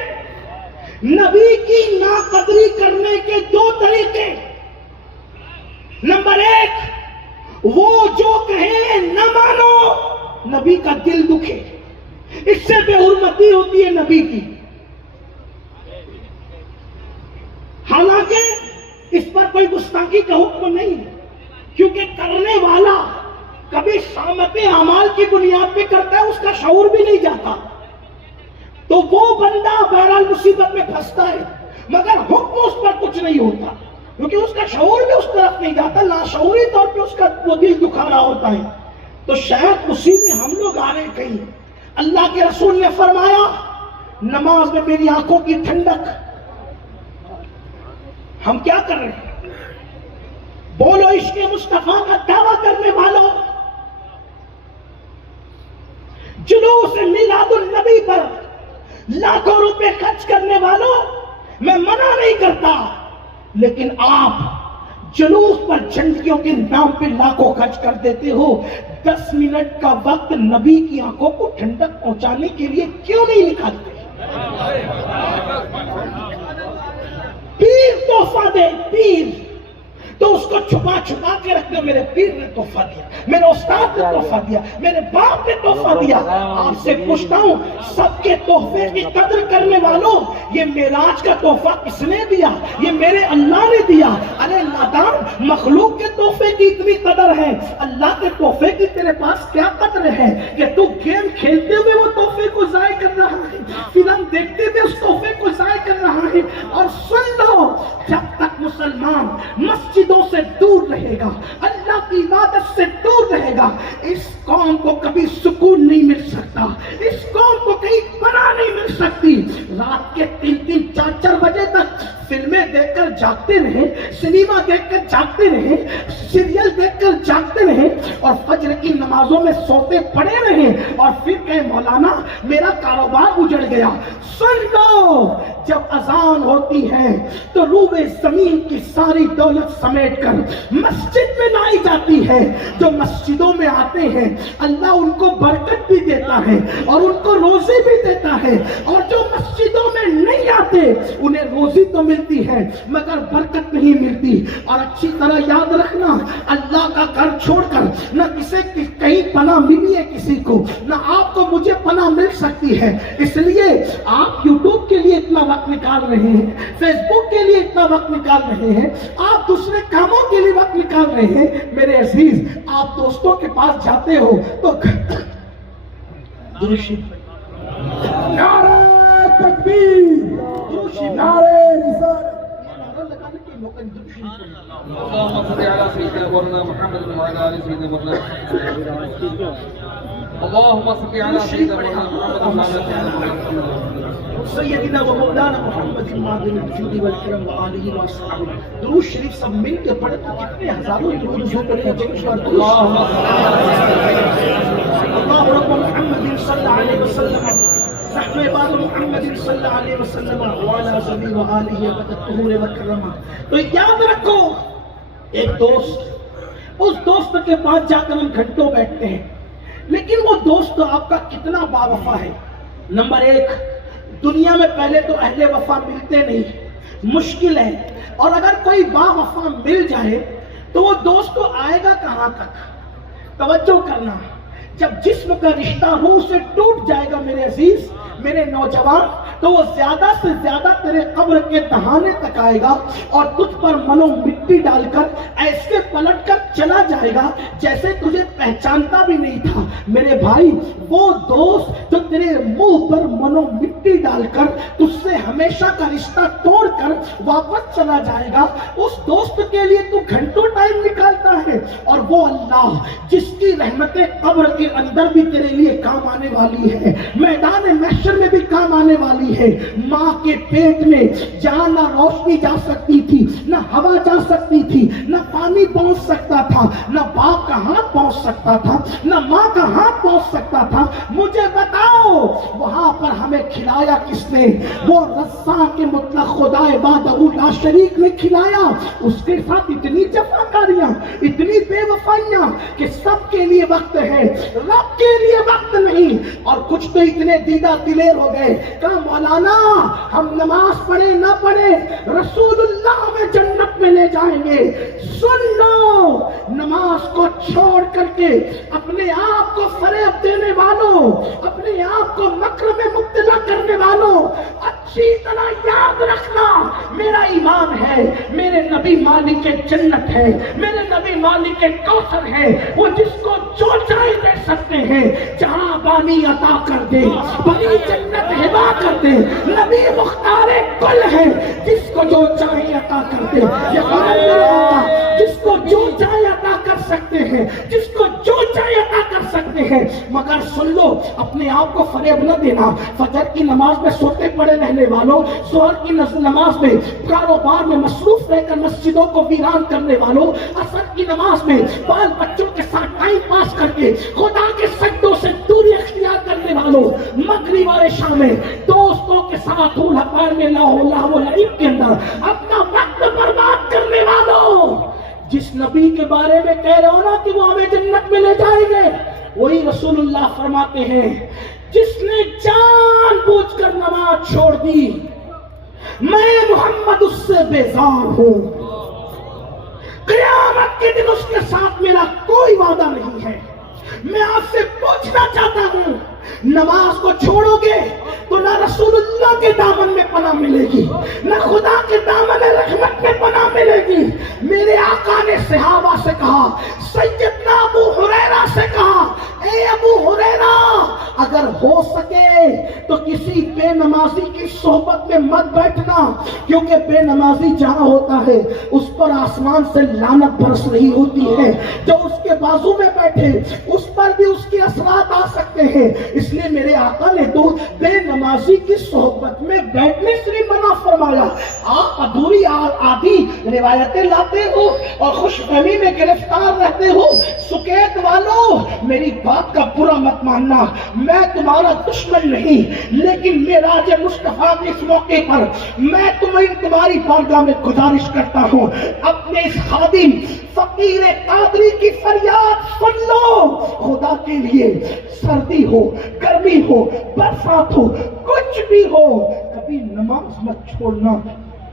نبی کی ناقدری کرنے کے دو طریقے، نمبر 1، وہ جو کہے نہ مانو، نبی کا دل دکھے، اس سے بے حرمتی ہوتی ہے نبی کی۔ حالانکہ اس پر کوئی گستاخی کا حکم نہیں ہے، کیونکہ کرنے والا کبھی شامت اعمال کی بنیاد پہ کرتا ہے، اس کا شعور بھی نہیں جاتا، تو وہ بندہ بہرحال مصیبت میں پھنستا ہے، مگر حکم اس پر کچھ نہیں ہوتا، کیونکہ اس کا شعور بھی اس طرف نہیں جاتا، لاشعوری طور پہ اس کا وہ دل دکھا رہا ہوتا ہے۔ تو شاید اسی میں ہم لوگ آ رہے کہیں۔ اللہ کے رسول نے فرمایا، نماز میں میری آنکھوں کی ٹھنڈک، ہم کیا کر رہے ہیں؟ بولو عشق مصطفیٰ کا دعویٰ کرنے والوں، جلوس میلاد النبی پر لاکھوں روپے خرچ کرنے والوں، میں منع نہیں کرتا، لیکن آپ جلوس پر جھنڈیوں کے نام پہ لاکھوں خرچ کر دیتے ہو، 10 منٹ کا وقت نبی کی آنکھوں کو ٹھنڈک پہنچانے کے لیے کیوں نہیں نکالتے؟ پیر تحفہ دے، پیر تو اس کو چھپا چھپا کے رکھتے میرے پیر نے تحفہ دیا, میرے استاد نے تحفہ دیا, میرے باپ نے تحفہ دیا. آپ سے پوچھتا ہوں سب کے تحفے کی قدر کرنے والوں, یہ معراج کا تحفہ کس نے دیا؟ یہ میرے اللہ نے دیا. ارے نادان, مخلوق کے تحفے کی اتنی قدر ہے, اللہ کے تحفے کی تیرے پاس کیا قدر ہے کہ تو گیم کھیلتے ہوئے وہ تحفے کو ضائع کر رہا ہے, فلم دیکھتے ہوئے اس تحفے کو ضائع کر رہا ہے. اور سن لو, جب تک مسلمان مسجدوں سے دور رہے گا, اللہ کی عبادت سے دور رہے گا, اس قوم کو کبھی سکون نہیں مل سکتا, اس قوم کو کہیں پناہ نہیں مل سکتی. رات کے 3-4 بجے تک فلمیں دیکھ کر جاگتے رہیں, سنیما دیکھ کر جاگتے رہیں, سیریل دیکھ کر جاگتے رہیں, اور فجر کی نمازوں میں سوتے پڑے رہیں, اور پھر کہیں مولانا میرا کاروبار اجڑ گیا. سن لو, جب اذان ہوتی ہے تو روبے زمین کی ساری دولت سمیٹ کر مسجد میں لائی جاتی ہے. جو مسجدوں میں آتے ہیں اللہ ان کو برکت بھی دیتا ہے اور ان کو روزی بھی دیتا ہے, اور جو مسجدوں میں نہیں آتے انہیں روزی تو ملتی ہے مگر برکت نہیں ملتی. اور اچھی طرح یاد رکھنا, اللہ کا گھر چھوڑ کر نہ کسی کہیں پناہ ملی ہے کسی کو, نہ آپ کو مجھے پناہ مل سکتی ہے. اس لیے آپ یوٹیوب کے لیے اتنا وقت نکال رہے ہیں, فیس بک کے لیے اتنا وقت نکال رہے ہیں, آپ دوسرے کاموں کے لیے وقت نکال رہے ہیں. میرے عزیز, آپ دوستوں کے پاس جاتے ہو تو نعرہ تکبیر, نعرہ رسالت, اللهم صل على سيدنا مولانا محمد وعلى آل سيدنا مولانا. اللهم صل على سيدنا مولانا محمد وعلى آل سيدنا مولانا. سیدنا و مولانا محمد معدن الجود والکرم وآلہ وصحبہ. درود شریف سب مل کے پڑھے تو کتنے ہزاروں درود ہو پڑے. اللہ رب محمد صلی اللہ علیہ وسلم, نحن عباد محمد صلی اللہ علیہ وسلم وعلى صحبہ وآلہ وطہور وکرمہ. تو یاد رکھو, ایک دوست, اس دوست کے پاس جا کر ہم گھنٹوں بیٹھتے ہیں, لیکن وہ دوست آپ کا کتنا با وفا ہے. نمبر 1, دنیا میں پہلے تو اہل وفا ملتے نہیں, مشکل ہے, اور اگر کوئی با وفا مل جائے تو وہ دوست تو آئے گا کہاں تک. توجہ کرنا, جب جسم کا رشتہ روح سے ٹوٹ جائے گا میرے عزیز, میرے نوجوان, تو وہ زیادہ سے زیادہ تیرے قبر کے دہانے تک آئے گا اور تجھ پر منو مٹی ڈال کر ایسے پلٹ کر چلا جائے گا جیسے تجھے پہچانتا بھی نہیں تھا. میرے بھائی, وہ دوست جو تیرے منہ پر منو مٹی ڈال کر تجھ سے ہمیشہ کا رشتہ توڑ کر واپس چلا جائے گا, اس دوست کے لیے تو گھنٹوں ٹائم نکالتا ہے, اور وہ اللہ جس کی رحمتیں قبر کے اندر بھی تیرے لیے کام آنے والی ہے, میدان محشر میں بھی کام آنے والی ہے. ماں کے پیٹ میں جہاں نہ روشنی جا سکتی تھی, نہ ہوا جا سکتی تھی, نہ پانی پہنچ سکتا تھا, نہ باپ کا ہاتھ پہنچ سکتا تھا, نہ ماں کا ہاتھ پہنچ سکتا تھا, مجھے بتاؤ وہاں پر ہمیں کھلایا کس نے؟ وہ رزاق کے مطلق خدا وحدہ لا شریک نے کھلایا. اس کے ساتھ اتنی جفاکاریاں, اتنی بے وفائیاں کہ سب کے لیے وقت ہے, رب کے لیے وقت نہیں. اور کچھ تو اتنے دیدہ دلیر ہو گئے, کہا مولانا ہم نماز پڑھے نہ پڑھے رسول اللہ ہمیں جنت میں لے جائیں گے. سن لو, نماز کو چھوڑ کر کے اپنے آپ کو فریب دینے والوں, اپنے آپ کو مکر میں مبتلا کرنے والوں, اچھی طرح یاد رکھنا, میرا ایمان ہے, میرے نبی مالک جنت ہے, میرے نبی مالک کوثر ہے, وہ جس کو جو چاہے دے سکتے ہیں, جہاں پانی عطا کر دے, بڑی جنت ہبا کر دے. نبی مختار کل ہے, جس کو جو چاہے عطا کر دے. جس کو جو چاہے عطا کر سکتے ہیں, جس کو جو چاہے عطا کر سکتے ہیں. مگر سن لو, اپنے آپ کو فریب نہ دینا. فجر کی نماز میں سوتے پڑے رہنے والوں, ظہر کی نماز میں کاروبار میں مصروف رہ کر مسجدوں کو ویران کرنے والوں, عصر کی نماز میں بال بچوں کے ساتھ ٹائم پاس کر کے خدا کے سجدوں سے دوری اختیار کرنے والوں, مغرب اور عشاء میں دوستوں کے ساتھ لہو لعب کے اندر اپنا وقت برباد کرنے والوں, جس نبی کے بارے میں کہہ رہے ہو نا کہ وہ ہمیں جنت میں لے جائیں گے, وہی رسول اللہ فرماتے ہیں جس نے جان بوجھ کر نماز چھوڑ دی, میں محمد اس سے بیزار ہوں. قیامت کے دن اس کے ساتھ میرا کوئی وعدہ نہیں ہے. میں آپ سے پوچھنا چاہتا ہوں، نماز کو چھوڑو گے تو نہ رسول اللہ کے دامن میں پناہ ملے گی، نہ خدا کے دامن رحمت میں پناہ ملے گی. میرے آقا نے صحابہ سے کہا، سیدنا ابو ہریرہ سے کہا، اے ابو ہریرہ اگر ہو سکے تو کسی بے نمازی کی صحبت میں مت بیٹھنا، کیونکہ بے نمازی جہاں ہوتا ہے اس پر آسمان سے لعنت برس رہی ہوتی ہے. جو اس کے بازو میں بیٹھے اس پر بھی اس کے اثرات آ سکتے ہیں. اس لیے میرے آقا نے تو بے نمازی کی صحبت میں بیٹھنے سے بھی منع فرمایا. آپ ادھوری آدھی روایتیں لاتے ہو اور خوش فہمی میں گرفتار رہتے ہو. سکیت والو میری بات کا برا مت ماننا، میں تمہارا دشمن نہیں، لیکن معراج مصطفیٰ کے اس موقع پر میں تمہاری بارگاہ میں گزارش کرتا ہوں، اپنے اس خادم فقیر قادری کی فریاد سن لو. خدا کے لیے سردی ہو، گرمی ہو، برسات ہو، کچھ بھی ہو، کبھی نماز مت چھوڑنا،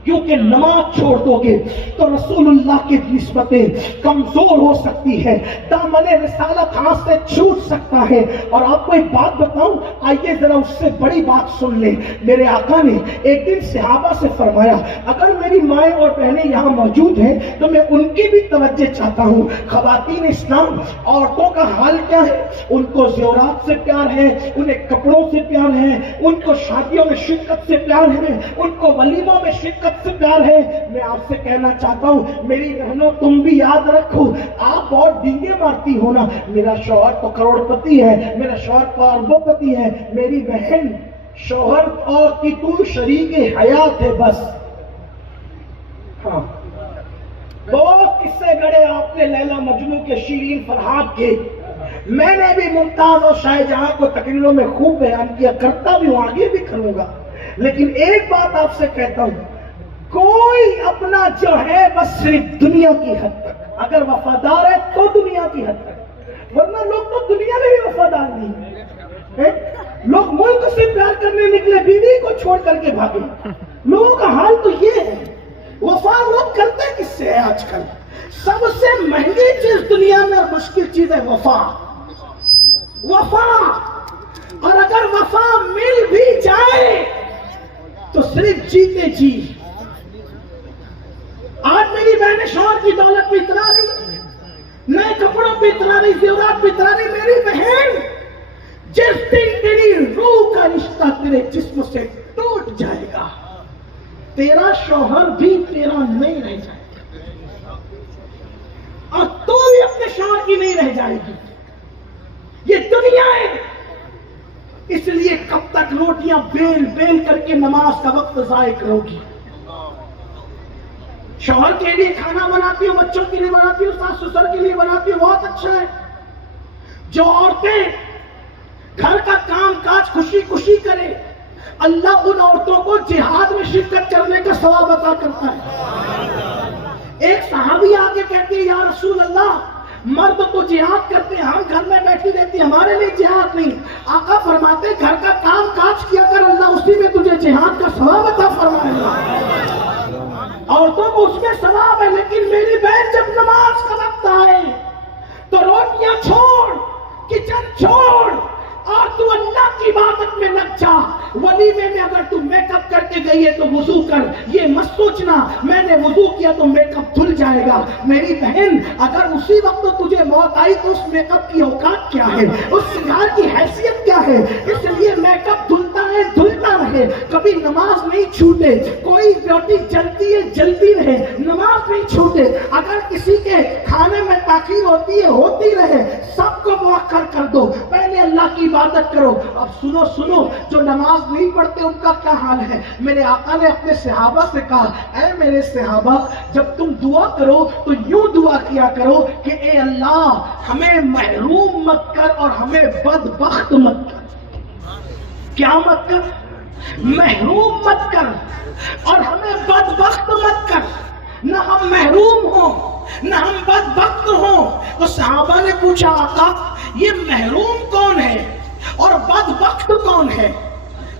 کیونکہ نماز چھوڑ دو گے تو رسول اللہ کی نسبتیں کمزور ہو سکتی ہے، دامن رسالت ہاتھ سے چھوٹ سکتا ہے. اور آپ کو ایک بات بتاؤں، آئیے ذرا اس سے بڑی بات سن لیں. میرے آقا نے ایک دن صحابہ سے فرمایا، اگر میری مائیں اور بہنیں یہاں موجود ہیں تو میں ان کی بھی توجہ چاہتا ہوں. خواتین اسلام، عورتوں کا حال کیا ہے؟ ان کو زیورات سے پیار ہے، انہیں کپڑوں سے پیار ہے، ان کو شادیوں میں شرکت سے پیار ہے، ان کو ولیموں میں شرکت سے پیار ہے. میں آپ سے کہنا چاہتا ہوں میری بہنوں، تم بھی یاد رکھو، آپ بہت ڈینگے مارتی ہو نا، میرا شوہر تو کروڑ پتی ہے، میرا شوہر تو اربوں پتی ہے. میری بہن، شوہر اور کی تو شریک حیات ہے بس. ہاں بہت قصے گڑے آپ نے لیلا مجنوں کے، شیرین فرحات کے. میں نے بھی ممتاز اور شاہ جہاں کو تقریروں میں خوب بیان کیا، کرتا بھی ہوں، آگے بھی کروں گا. لیکن ایک بات آپ سے کہتا ہوں، کوئی اپنا جو ہے بس صرف دنیا کی حد تک، اگر وفادار ہے تو دنیا کی حد تک، ورنہ لوگ تو دنیا میں بھی وفادار نہیں ہیں. لوگ ملک سے پیار کرنے نکلے، بیوی کو چھوڑ کر کے بھاگے. لوگوں کا حال تو یہ ہے. وفا لوگ کرتے کس سے ہے آج کل؟ سب سے مہنگی چیز دنیا میں اور مشکل چیز ہے وفا. وفا، اور اگر وفا مل بھی جائے تو صرف جیتے جی. آج میری بہن شوہر کی دولت پہ اتنا نہیں، نئے کپڑوں پہ اتنا نہیں، زیورات پہ اتنا نہیں. میری بہن، جس دن تیری روح کا رشتہ تیرے جسم سے ٹوٹ جائے گا، تیرا شوہر بھی تیرا نہیں رہ جائے گا، اور تو بھی اپنے شوہر کی نہیں رہ جائے گی. یہ دنیا ہے. اس لیے کب تک روٹیاں بیل بیل کر کے نماز کا وقت ضائع کرو گی؟ شوہر کے لیے کھانا بناتی ہو، بچوں کے لیے بناتی ہو، ساس سسر کے لیے بناتی ہو، بہت اچھا ہے. جو عورتیں گھر کا کام کاج خوشی خوشی کرے، اللہ ان عورتوں کو جہاد میں شرکت کرنے کا ثواب عطا کرتا ہے. ایک صحابی آگے کہتے ہیں، یا رسول اللہ، مرد تو جہاد کرتے ہیں، ہم گھر میں بیٹھی رہتی، ہمارے لیے جہاد نہیں. آقا فرماتے گھر کا کام کاج کیا کر، اللہ اسی میں تجھے جہاد کا ثواب عطا فرمائے گا. عورتوں کو اس میں ثواب ہے. لیکن میری بہن، جب نماز کا وقت آئے تو روٹیاں چھوڑ، کچن چھوڑ، اور تو اللہ کی عبادت میں لگ جا. ولیمے میں اگر تو میک اپ کر کے گئی ہے تو وضو کر. یہ مت سوچنا میں نے وضو کیا تو میک اپ دھل جائے گا. میری بہن، اگر اسی وقت تجھے موت آئی تو اس میک اپ کی اوقات کیا ہے، اس سنگار کی حیثیت کیا ہے؟ اس لیے میک اپ دھلتا ہے، دھلتا رہے، کبھی نماز نہیں چھوٹے. کوئی روٹی جلتی ہے، جلتی رہے، نماز نہیں چھوٹے. اگر کسی کے کھانے میں تاخیر ہوتی ہے، ہوتی رہے، سب کو مؤخر کر دو، پہلے اللہ کی عبادت کرو. اب سنو، جو نماز نہیں پڑھتے ان کا کیا حال ہے؟ میرے آقا نے اپنے صحابہ سے کہا، اے میرے صحابہ، جب تم دعا کرو تو یوں دعا کیا کرو کہ اے اللہ، ہمیں محروم مت کر اور ہمیں بدبخت مت کر. کیا مت کر؟ محروم مت کر اور ہمیں بدبخت مت کر. نہ ہم محروم ہوں نہ ہم بدبخت ہوں. تو صحابہ نے پوچھا، آقا یہ محروم کون ہے اور بدبخت کون ہے؟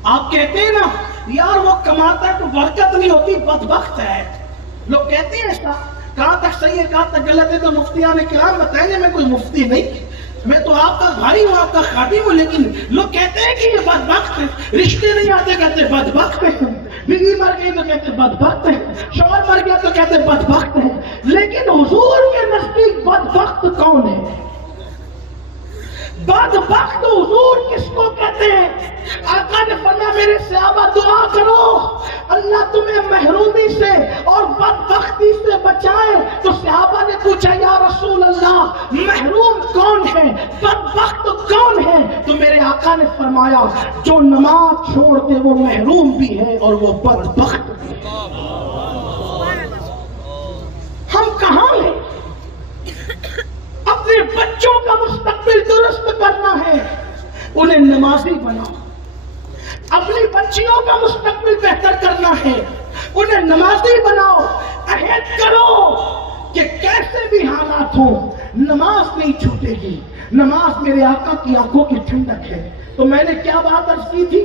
آپ کہتے ہیں نا، یار وہ کماتا ہے تو برکت نہیں ہوتی، بدبخت ہے. لوگ کہتے ہیں ایسا. کہاں تک صحیح ہے کہاں تک غلط ہے تو مفتیان کرام بتائیں گے. میں کوئی مفتی نہیں, میں تو آپ کا بھائی ہوں, آپ کا خادم ہوں. لیکن لوگ کہتے ہیں کہ یہ بدبخت ہے, رشتے نہیں آتے کہتے بدبخت ہے, بیوی مر گئی تو کہتے بدبخت ہے, شوہر مر گیا تو کہتے بدبخت ہے. لیکن حضور کے نزدیک بدبخت کون ہے؟ بدبخت حضور کس کو کہتے ہیں؟ آقا نے فرمایا میرے صحابہ دعا کرو اللہ تمہیں محرومی سے اور بدبختی سے بچائے. تو صحابہ نے پوچھا یا رسول اللہ محروم کون ہے, بدبخت کون ہے؟ تو میرے آقا نے فرمایا جو نماز چھوڑ دے وہ محروم بھی ہے اور وہ بدبخت بھی ہے. ہم کہاں ہیں؟ اپنے بچوں کا مستقبل درست کرنا ہے, انہیں نمازی بناؤ. اپنی بچیوں کا مستقبل بہتر کرنا ہے, انہیں نمازی بناؤ. عہد کرو کہ کیسے بھی حالات ہوں نماز نہیں چھوٹے گی. نماز میرے آقا کی آنکھوں کی ٹھنڈک ہے. تو میں نے کیا بات عرض کی تھی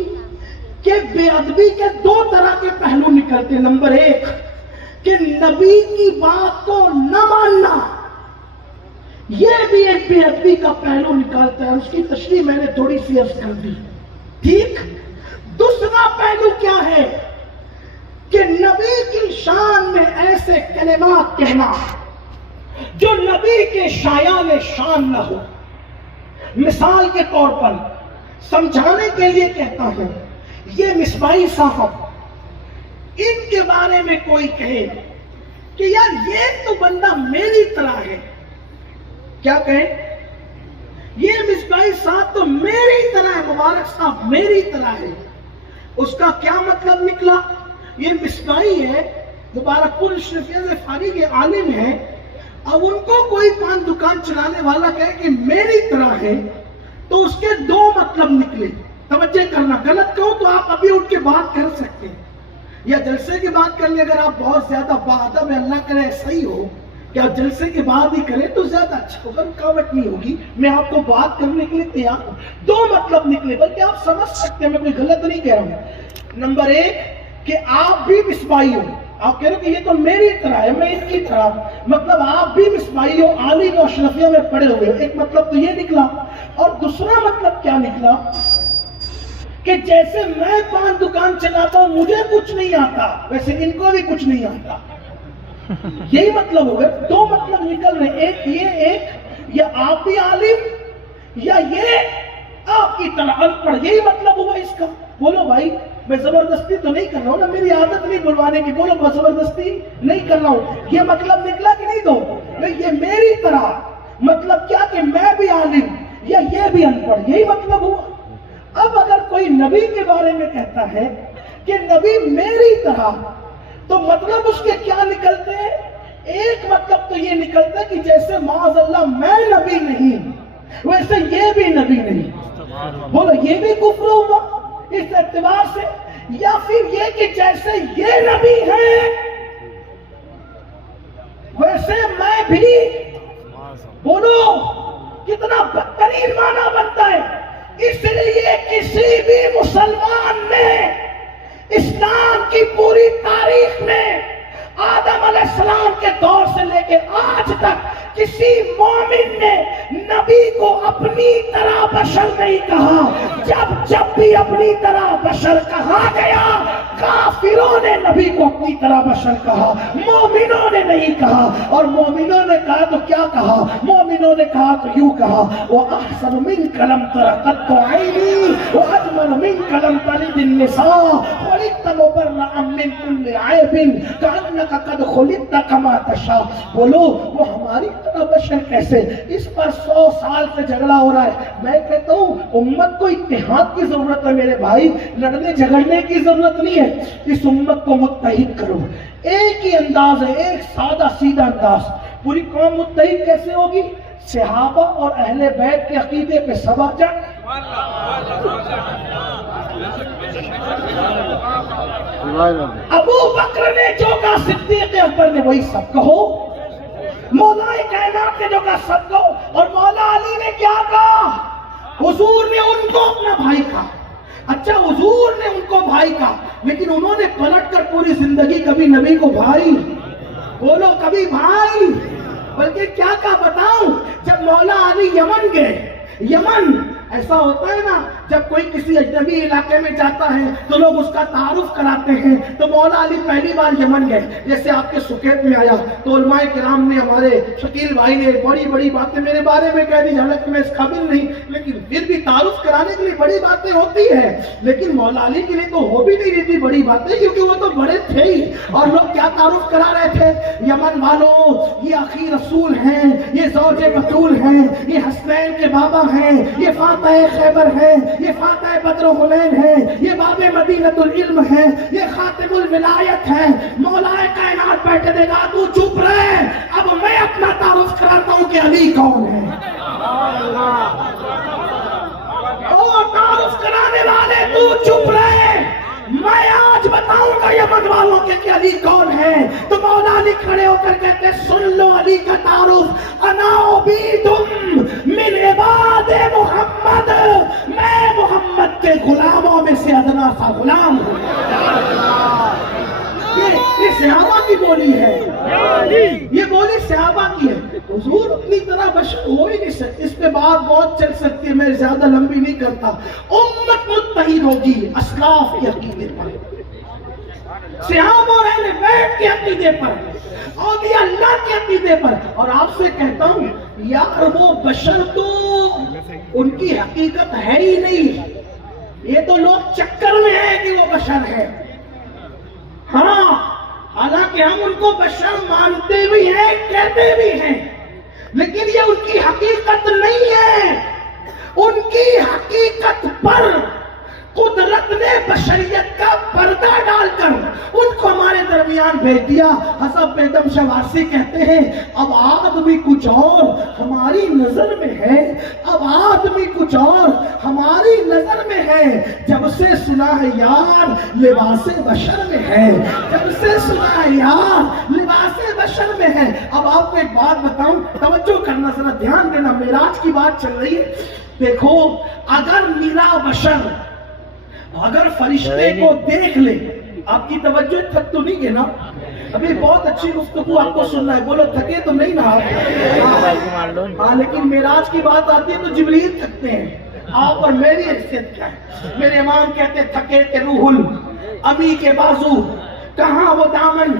کہ بے ادبی کے دو طرح کے پہلو نکلتے. نمبر ایک کہ نبی کی بات کو نہ ماننا, یہ بھی ایک بے ادبی کا پہلو نکالتا ہے. اس کی تشریح میں نے تھوڑی سی عرض کر دی. ٹھیک. دوسرا پہلو کیا ہے کہ نبی کی شان میں ایسے کلمات کہنا جو نبی کے شایان شان نہ ہو. مثال کے طور پر سمجھانے کے لیے کہتا ہوں, یہ مصباحی صاحب, ان کے بارے میں کوئی کہے کہ یار یہ تو بندہ میری طرح ہے, کیا کہیں؟ یہ مصباحی صاحب تو میری طرح ہے, مبارک صاحب میری طرح ہے. اس کا کیا مطلب نکلا؟ یہ مصباحی ہے, مبارک پور اشرفیہ سے فارغ عالم ہے, اب ان کو کوئی پان دکان چلانے والا کہے کہ میری طرح ہے تو اس کے دو مطلب نکلے. توجہ کرنا, غلط کہو تو آپ ابھی اٹھ کے بات کر سکتے ہیں, یا جلسے کی بات کر لیں. اگر آپ بہت زیادہ باادب ہے, اللہ کرے ایسا ہی ہو کہ آپ جلسے کے بعد ہی کریں تو زیادہ اچھا ہوگا, رکاوٹ نہیں ہوگی. میں آپ کو بات کرنے کے لیے تیار ہوں. دو مطلب نکلے, بلکہ آپ سمجھ سکتے ہیں, میں کوئی غلط نہیں کہہ رہا ہوں. نمبر ایک کہ آپ بھی مصباحی ہو, آپ کہہ رہے کہ یہ تو میری طرح ہے, میں اس کی طرح, مطلب آپ بھی مصباحی ہو, عالم و اشرفیہ میں پڑے ہوئے ہو. ایک مطلب تو یہ نکلا. اور دوسرا مطلب کیا نکلا کہ جیسے میں پان دکان چلاتا ہوں مجھے کچھ نہیں آتا, ویسے ان کو بھی کچھ نہیں آتا. یہی مطلب ہو گئے. دو مطلب نکل رہے, ایک یہ, ایک یا آپ بھی عالم یا یہ آپ کی طرح ان پڑھ. یہی مطلب ہوا اس کا. بولو بھائی, میں زبردستی تو نہیں کر رہا ہوں نا, میری عادت نہیں بلوانے کی. بولو میں زبردستی نہیں کر رہا ہوں. یہ مطلب نکلا کہ نہیں؟ دو. یہ میری طرح مطلب کیا کہ میں بھی عالم یا یہ بھی ان پڑھ, یہی مطلب ہوا. اب اگر کوئی نبی کے بارے میں کہتا ہے کہ نبی میری طرح, تو مطلب اس کے کیا نکلتے ہیں؟ ایک مطلب تو یہ نکلتا ہے کہ جیسے معاذ اللہ میں نبی نہیں ویسے یہ بھی نبی نہیں. بولو یہ بھی کفر ہوا اس اعتبار سے. یا پھر یہ کہ جیسے یہ نبی ہے ویسے میں بھی. بولو کتنا بدترین معنی بنتا ہے. اس لیے کسی بھی مسلمان نے اسلام کی پوری تاریخ میں آدم علیہ السلام کے دور سے لے کے آج تک کسی مومن نے نبی کو اپنی طرح بشر نہیں کہا. جب بھی اپنی طرح بشر کہا گیا, کافروں نے نبی کو اپنی طرح بشر کہا, مومنوں نے نہیں کہا. اور مومنوں نے کہا تو کیا کہا؟ مومنوں نے کہا تو یوں کہا, وَأَحْسَنُ مِنْكَ لَمْ تَرَ قَطُّ عَيْنِي وَأَجْمَلُ مِنْكَ لَمْ تَلِدِ النِّسَاءُ خُلِقْتَ مُبَرَّأً مِنْ كُلِّ عَيْبٍ كَأَنَّكَ قَدْ خُلِقْتَ كَمَا تَشَاءُ. بولو وہ ہماری طرح بشر کیسے؟ اس پر 100 سال سے جھگڑا ہو رہا ہے. میں کہتا ہوں امت کو اتحاد کی ضرورت ہے میرے بھائی, لڑنے جھگڑنے کی ضرورت نہیں ہے. اس امت کو متحد کرو. ایک ہی انداز ہے, ایک سادہ سیدھا انداز. پوری قوم متحد کیسے ہوگی؟ صحابہ اور اہل بیت کے عقیدے پہ سب آ جائیں. ابو بکر نے جو کہا صدیق اکبر نے وہی سب کہو. مولا کائنات نے جو کہا سب کہو. اور مولا علی نے کیا کہا؟ حضور نے ان کو اپنا بھائی کہا. اچھا حضور نے ان کو بھائی کہا, لیکن انہوں نے پلٹ کر پوری زندگی کبھی نبی کو بھائی, بولو کبھی بھائی. بلکہ کیا بتاؤں، جب مولا علی یمن گئے، یمن ایسا ہوتا ہے نا جب کوئی کسی اجنبی علاقے میں جاتا ہے تو لوگ اس کا تعارف کراتے ہیں. تو مولا علی پہلی بار یمن گئے. جیسے آپ کے سکیت میں آیا تو علماء کرام نے، ہمارے شکیل بھائی نے بڑی بڑی باتیں میرے بارے میں کہہ دی، حالانکہ میں اس قابل نہیں، لیکن پھر بھی تعارف کرانے کے لیے بڑی باتیں ہوتی ہیں. لیکن مولا علی کے لیے تو ہو بھی نہیں رہی تھی بڑی باتیں، کیونکہ وہ تو بڑے تھے ہی. اور لوگ کیا تعارف کرا رہے تھے، یمن والوں یہ اخی رسول ہیں، یہ زوج بطول ہیں، یہ حسنین کے بابا ہیں، یہ فاطمہ خیبر ہے، یہ فاتح بدر و حنین ہے، یہ باب مدینۃ العلم ہے، یہ خاتم الولایت ہے. مولا کائنات بیٹھے دے گا تو چپ رہے، اب میں اپنا تعارف کراتا ہوں کہ علی کون ہے. او تعارف کرانے والے تو چپ رہے، میں آج بتاؤں گا یمن والوں کے کہ علی کون ہے. تو مولا علی کھڑے ہو کر کہتے سن لو علی کا تعارف، انا عبیدم من عباد محمد، میں محمد کے غلاموں میں سے ادنا سا غلام ہوں. یہ صحابہ کی بولی ہے، یہ بولی صحابہ کی ہے. حضور اپنی طرح بشر ہو ہی نہیں سکتے. اس پہ بات بہت چل سکتی ہے، میں زیادہ لمبی نہیں کرتا. امت متحد ہوگی اسلاف کے عقیدے پر، صحابہ اور اہل بیت کے عقیدے پر، اولیاء اللہ کے عقیدے پر. اور آپ سے کہتا ہوں یار وہ بشر تو ان کی حقیقت ہے ہی نہیں، یہ تو لوگ چکر میں ہیں کہ وہ بشر ہے. ہاں حالانکہ ہم ان کو بشر مانتے بھی ہیں، کہتے بھی ہیں، لیکن یہ ان کی حقیقت نہیں ہے. ان کی حقیقت پر قدرت نے بشریت کا پردہ ڈال کر ان کو ہمارے درمیان بھیج دیا. حسب بیدم شوارسی کہتے ہیں اب آدمی کچھ اور ہماری نظر میں ہے، اب آدمی کچھ اور ہماری نظر میں ہے. جب سے سنا ہے یار لباس بشر میں ہے، جب سے سنا ہے یار لباس بشر میں ہے. اب آپ کو ایک بات بتاؤں، توجہ کرنا، ذرا دھیان دینا، معراج کی بات چل رہی ہے. دیکھو اگر میرا بشر اگر فرشتے کو دیکھ لے، آپ کی توجہ تھک تو نہیں ہے نا؟ ابھی بہت اچھی گفتگو آپ کو سننا ہے، بولو تھکے تو نہیں نا آپ؟ ہاں لیکن معراج کی بات آتی ہے تو جبریل تھکتے ہیں. آپ اور میری حیثیت کیا ہے؟ میرے امام کہتے تھکے کہ روح امی کے بازو، کہاں وہ دامن،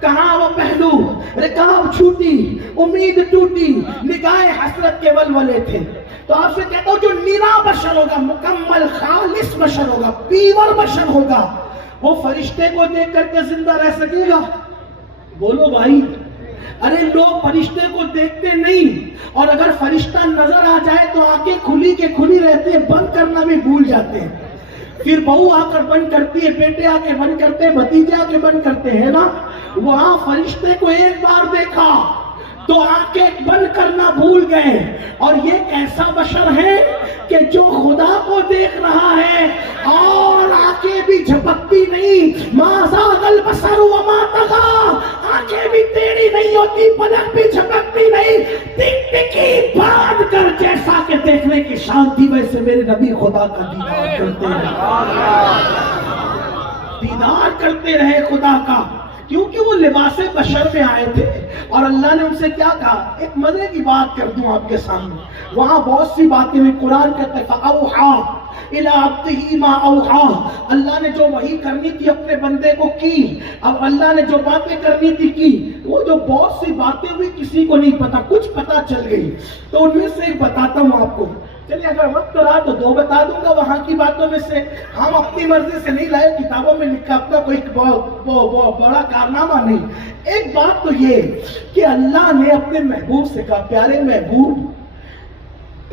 کہاں وہ پہلو، رکاب چھوٹی، امید ٹوٹی، نگاہ حسرت کے ولولے تھے. تو آپ سے کہتا ہوں جو نیرا بشر ہوگا، مکمل خالص بشر ہوگا، پیور بشر ہوگا، وہ فرشتے کو دیکھ کر کے زندہ رہ سکے گا؟ بولو بھائی. ارے لوگ فرشتے کو دیکھتے نہیں، اور اگر فرشتہ نظر آ جائے تو آنکھیں کھلی کے کھلی رہتے ہیں، بند کرنا بھی بھول جاتے ہیں. پھر بہو آ کر بند کرتی ہے، بیٹے آ کے بند کرتے ہیں، بھتیجے آ کے بند کرتے ہیں نا. وہاں فرشتے کو ایک بار دیکھا تو آنکھیں بند کرنا بھول گئے. اور یہ کیسا بشر ہے کہ جو خدا کو دیکھ رہا ہے اور آنکھیں بھی جھپکتی نہیں. ما زاغ البصر وما طغى، آنکھیں بھی ٹیڑھی نہیں ہوتی، پلک بھی جھپکتی نہیں، ٹک ٹکی باندھ کر جیسا کہ دیکھنے کی شانتی ویسے میرے نبی خدا کا دیدار کرتے رہے، دیدار کرتے رہے خدا کا. کیونکہ وہ لباس بشر میں آئے تھے. اور اللہ نے ان سے کیا کہا؟ ایک مزے کی بات کر دوں آپ کے سامنے. وہاں بہت سی باتیں میں قرآن کہتا ہے فَأَوْحَىٰ إِلَىٰ عَبْدِهِ مَا أَوْحَىٰ، اللہ نے جو وحی کرنی تھی اپنے بندے کو کی. اب اللہ نے جو باتیں کرنی تھی کی. وہ جو بہت سی باتیں ہوئی کسی کو نہیں پتا، کچھ پتا چل گئی. تو ان میں سے ایک بتاتا ہوں آپ کو. چلیے اگر وقت رہا تو دو بتا دوں گا وہاں کی باتوں میں سے. ہم اپنی مرضی سے نہیں لائے، کتابوں میں لکھا، اپنا کوئی بڑا کارنامہ نہیں. ایک بات تو یہ کہ اللہ نے اپنے محبوب سے کہا پیارے محبوب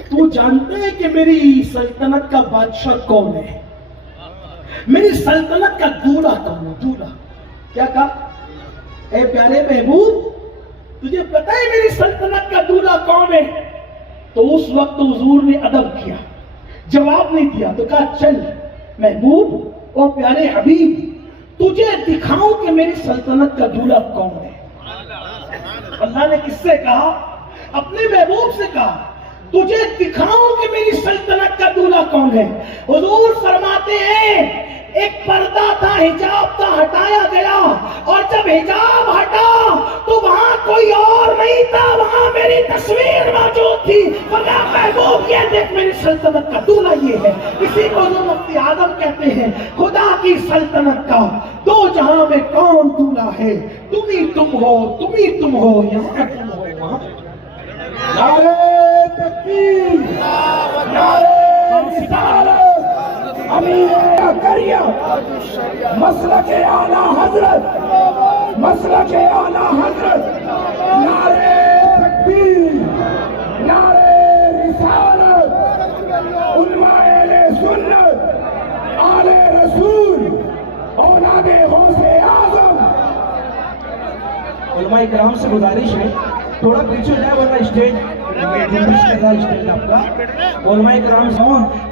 تو جانتے ہیں کہ میری سلطنت کا بادشاہ کون ہے، میری سلطنت کا دولہ کون ہے؟ دولہ کیا کہا؟ اے پیارے محبوب تجھے پتہ ہے میری سلطنت کا دولہ کون ہے؟ تو اس وقت حضور نے ادب کیا، جواب نہیں دیا. تو کہا چل محبوب او پیارے حبیب تجھے دکھاؤں کہ میری سلطنت کا دولہ کون ہے. اللہ نے کس سے کہا؟ اپنے محبوب سے کہا تجھے دکھاؤں کہ میری سلطنت کا دولہ کون ہے. حضور فرماتے ہیں ایک پردہ تھا، حجاب تھا، ہٹایا گیا، اور جب حجاب ہٹا تو وہاں کوئی اور نہیں تھا، وہاں میری تصویر موجود تھی۔ خدا محبوب یہ دیکھ میری سلطنت کا دولہا یہ ہے، اسی کو جو مفتی اعظم کہتے ہیں خدا کی سلطنت کا دو جہاں میں کون دولہا ہے، تم ہی تم ہو، تم ہی تم ہو، یہاں تم ہو وہاں۔ نعرہ تکبیر، نعرہ رسالت، امیر اکریہ، مسلک اعلیٰ حضرت، مسلک اعلیٰ حضرت، نعرہ تکبیر، نعرہ رسالت، علماء اہل سنت، آل رسول، اولاد غوث اعظم۔ علماء کرام سے گزارش ہے تھوڑا پیچھے جائے ورنہ اسٹیج آپ کا۔ علماء کرام سے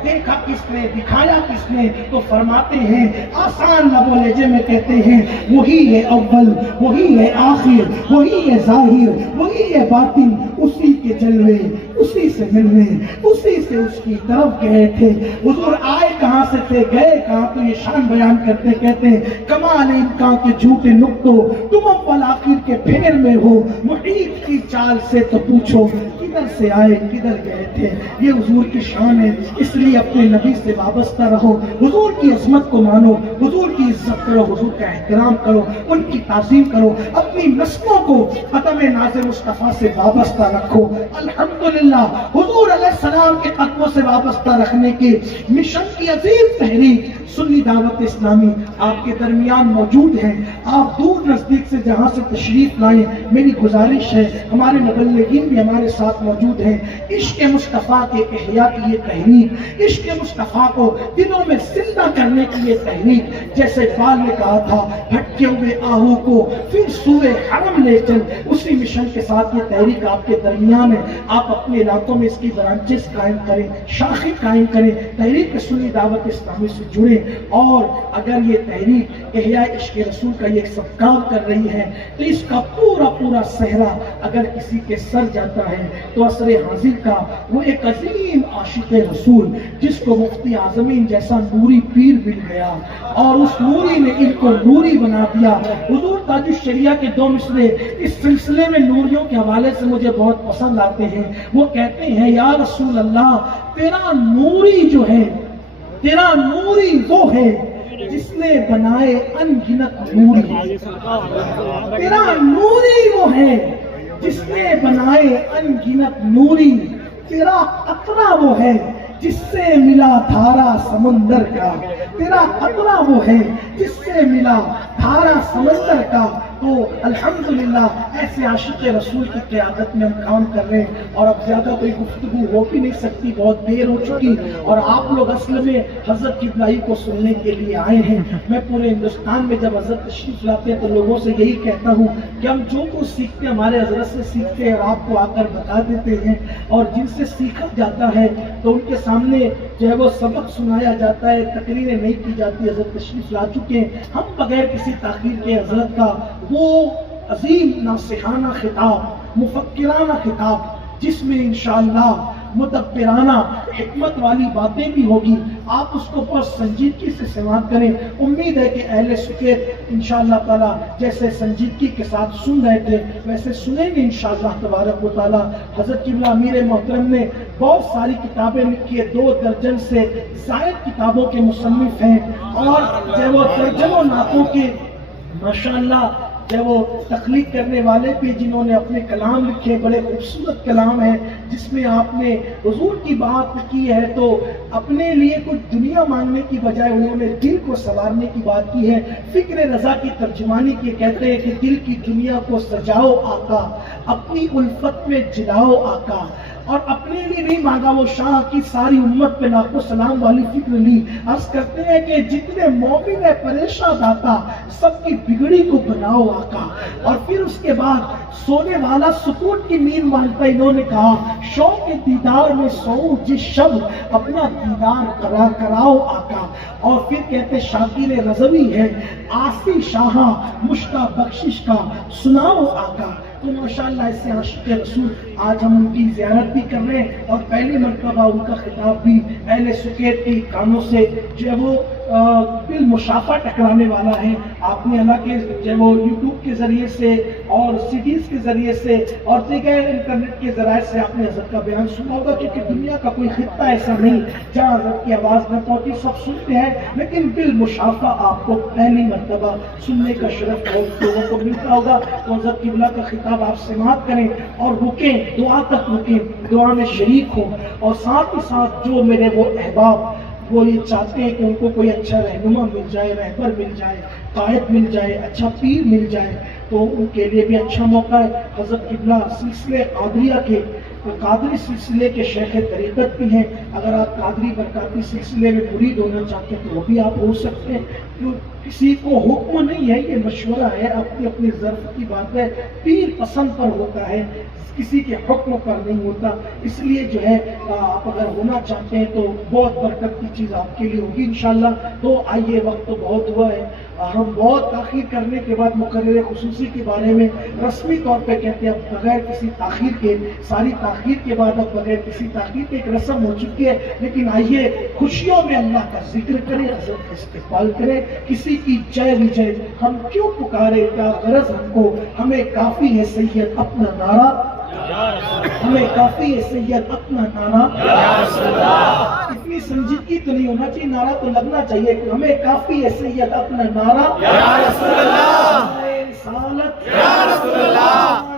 دیکھا کس نے، دکھایا کس نے، تو فرماتے ہیں آسان لب و لہجے میں کہتے ہیں وہی ہے اول، وہی ہے آخر، وہی ہے ظاہر، وہی ہے باطن، اسی کے جلوے اسی سے ملنے، اسی سے اس کی طرف گئے تھے۔ حضور آئے کہاں سے تھے، گئے کہاں، تو یہ شان بیان کرتے کہتے ہیں کمال امکان کے جھوٹے نقطوں، تم اول آخر کے پھیر میں ہو، محیط کی چال سے تو پوچھو کدھر سے آئے کدھر گئے تھے۔ یہ حضور کی شان ہے، اس لیے اپنے نبی سے وابستہ رہو، حضور کی عظمت کو مانو، حضور کی عزت کرو، حضور کا احترام کرو، ان کی تعظیم کرو، اپنی نسلوں کو قدم ناز مصطفیٰ سے وابستہ رکھو۔ الحمدللہ حضور علیہ السلام کے قدموں سے وابستہ رکھنے کے مشن کی عظیم تحریک سنی دعوت اسلامی آپ کے درمیان موجود ہے۔ آپ دور نزدیک سے جہاں سے تشریف لائیں، میری گزارش ہے ہمارے مبلغین بھی ہمارے ساتھ موجود ہیں، عشق مصطفیٰ کے احیاء کی یہ تحریک، عشق مصطفیٰ کو دلوں میں زندہ کرنے کی یہ تحریک، جیسے اقبال نے کہا تھا بھٹکے ہوئے آہو کو پھر سوئے حرم لے چل، اسی مشن کے ساتھ یہ تحریک آپ کے درمیان ہے۔ آپ اپنے علاقوں میں اس کی برانچز قائم کریں، شاخیں قائم کریں، تحریک سنی دعوت اسلامی سے جڑیں، اور اگر یہ تحریک احیاء عشق رسول کا یہ سب کام کر رہی ہے تو اس کا پورا پورا صحرا اگر کسی کے سر جاتا ہے تو عصر حاضر کا وہ ایک عظیم عاشق رسول جس کو مفتی اعظمین جیسا نوری پیر مل گیا اور اس نوری نے ان کو نوری بنا دیا۔ حضور تاج الشریعہ کے دو مصرے اس سلسلے میں نوریوں کے حوالے سے مجھے بہت پسند آتے ہیں۔ وہ کہتے ہیں یا رسول اللہ تیرا نوری جو ہے، تیرا نوری وہ ہے جس نے بنائے ان گنت نوری، تیرا نوری وہ ہے جس نے بنائے ان گنت نوری، تیرا قطرہ وہ ہے جس سے ملا دھارا سمندر کا، تیرا قطرہ وہ ہے جس سے ملا دھارا سمندر کا۔ تو الحمدللہ ایسے عاشق رسول کی قیادت میں ہم کام کر رہے ہیں، اور اب زیادہ کوئی گفتگو ہو بھی نہیں سکتی، بہت دیر ہو چکی، اور آپ لوگ اصل میں حضرت کی بلائی کو سننے کے لیے آئے ہیں۔ میں پورے ہندوستان میں جب حضرت تشریف لاتے ہیں تو لوگوں سے یہی کہتا ہوں کہ ہم جو کچھ سیکھتے ہیں ہمارے حضرت سے سیکھتے ہیں اور آپ کو آ کر بتا دیتے ہیں، اور جن سے سیکھا جاتا ہے تو ان کے سامنے جو ہے وہ سبق سنایا جاتا ہے، تقریریں نہیں کی جاتی۔ حضرت تشریف لا چکے ہیں، ہم بغیر کسی تاخیر کے حضرت کا وہ عظیم ناصحانہ خطاب، مفکرانہ خطاب جس میں انشاءاللہ مدبرانہ حکمت والی باتیں بھی ہوگی، آپ اس کو بہت سنجیدگی سے سماعت کریں۔ امید ہے کہ اہل سکیت انشاءاللہ تعالی جیسے سنجیدگی کے ساتھ سن رہے تھے ویسے سنیں گے انشاءاللہ تبارک و تعالی۔ حضرت قبلہ امیر محترم نے بہت ساری کتابیں لکھی ہیں، 2 درجن سے زائد کتابوں کے مصنف ہیں، اور جو وہ درجنوں نعتوں کے ماشاءاللہ جو وہ تخلیق کرنے والے بھی جنہوں نے اپنے کلام لکھے، بڑے خوبصورت کلام ہیں جس میں آپ نے حضور کی بات کی ہے تو اپنے لیے کچھ دنیا مانگنے کی بجائے انہوں نے دل کو سنوارنے کی بات کی ہے۔ فکر رضا کی ترجمانی کی کہتے ہیں کہ دل کی دنیا کو سجاؤ آقا، اپنی الفت میں جلاؤ آقا، اور اپنے لیے نہیں مانگا، وہ شاہ کی ساری امت پہ لاکھوں سلام والی فکر لی۔ عرض کرتے ہیں کہ جتنے مومن ہے پریشان داتا، سب کی بگڑی کو بناؤ آقا، اور پھر اس کے بعد سونے والا سکون کی نیند مانگتا، انہوں نے کہا شوق دیدار میں سو جس شب اپنا دیدار کراؤ آقا، اور پھر کہتے شاکر رضوی ہے آسی شاہاں مشتاق بخشش کا سناؤ آقا۔ تو ماشاءاللہ ایسے عاشق رسول آج ہم ان کی زیارت بھی کر رہے ہیں، اور پہلی مرتبہ ان کا خطاب بھی اہل سکیت کے کانوں سے جو ہے وہ بالمشافہ ٹکرانے والا ہے. آپ نے اللہ کے جو وہ یوٹیوب کے ذریعے سے اور سیڈیز کے ذریعے سے اور دیگر انٹرنیٹ کے ذرائع سے آپ نے حضرت کا بیان سنا ہوگا, کیونکہ دنیا کا کوئی خطہ ایسا نہیں جہاں حضرت کی آواز نہ پہنچی, سب سنتے ہیں, لیکن بالمشافہ آپ کو پہلی مرتبہ سننے کا شرف بہت لوگوں کو ملتا ہوگا. تو حضرت قبلہ کا خطاب آپ سماعت کریں اور رکیں, دعا تک رکیں, دعا میں شریک ہوں, اور ساتھ ہی ساتھ جو میرے وہ احباب وہ یہ چاہتے ہیں کہ ان کو کوئی اچھا رہنما مل جائے, رہبر مل جائے, قائد مل جائے, اچھا پیر مل جائے, تو ان کے لیے بھی اچھا موقع ہے. حضرت قبلہ سلسلے قادریہ کے قادری سلسلے کے شیخ طریقت بھی ہیں. اگر آپ قادری برکاتی سلسلے میں مرید ہونا چاہتے ہیں تو وہ بھی آپ ہو سکتے ہیں. کسی کو حکم نہیں ہے, یہ مشورہ ہے, اپنی اپنی ضرورت کی بات ہے. پیر پسند پر ہوتا ہے, کسی کے حکم پر نہیں ہوتا. اس لیے جو ہے آپ اگر ہونا چاہتے ہیں تو بہت برکت کی چیز آپ کے لیے ہوگی انشاءاللہ. تو آئیے, وقت تو بہت ہوا ہے, ہم بہت تاخیر کرنے کے بعد مقرر خصوصی کے بارے میں رسمی طور پہ کہتے ہیں اب بغیر کسی تاخیر کے, ساری تاخیر کے بعد اب بغیر کسی تاخیر کے ایک رسم ہو چکی ہے. لیکن آئیے خوشیوں میں اللہ کا ذکر کریں, حضرت کا استقبال کریں. کسی کی جے وجے ہم کیوں پکارے, کیا غرض ہم کو, ہمیں کافی ہے سید اپنا نعرہ, ہمیں کافی ہے سید اپنا نعرہ. اتنی سنجیدگی تو نہیں ہونا چاہیے, نعرہ تو لگنا چاہیے, ہمیں کافی ہے سید اپنا نعرہ. یا رسول اللہ, رسالت, یا رسول اللہ,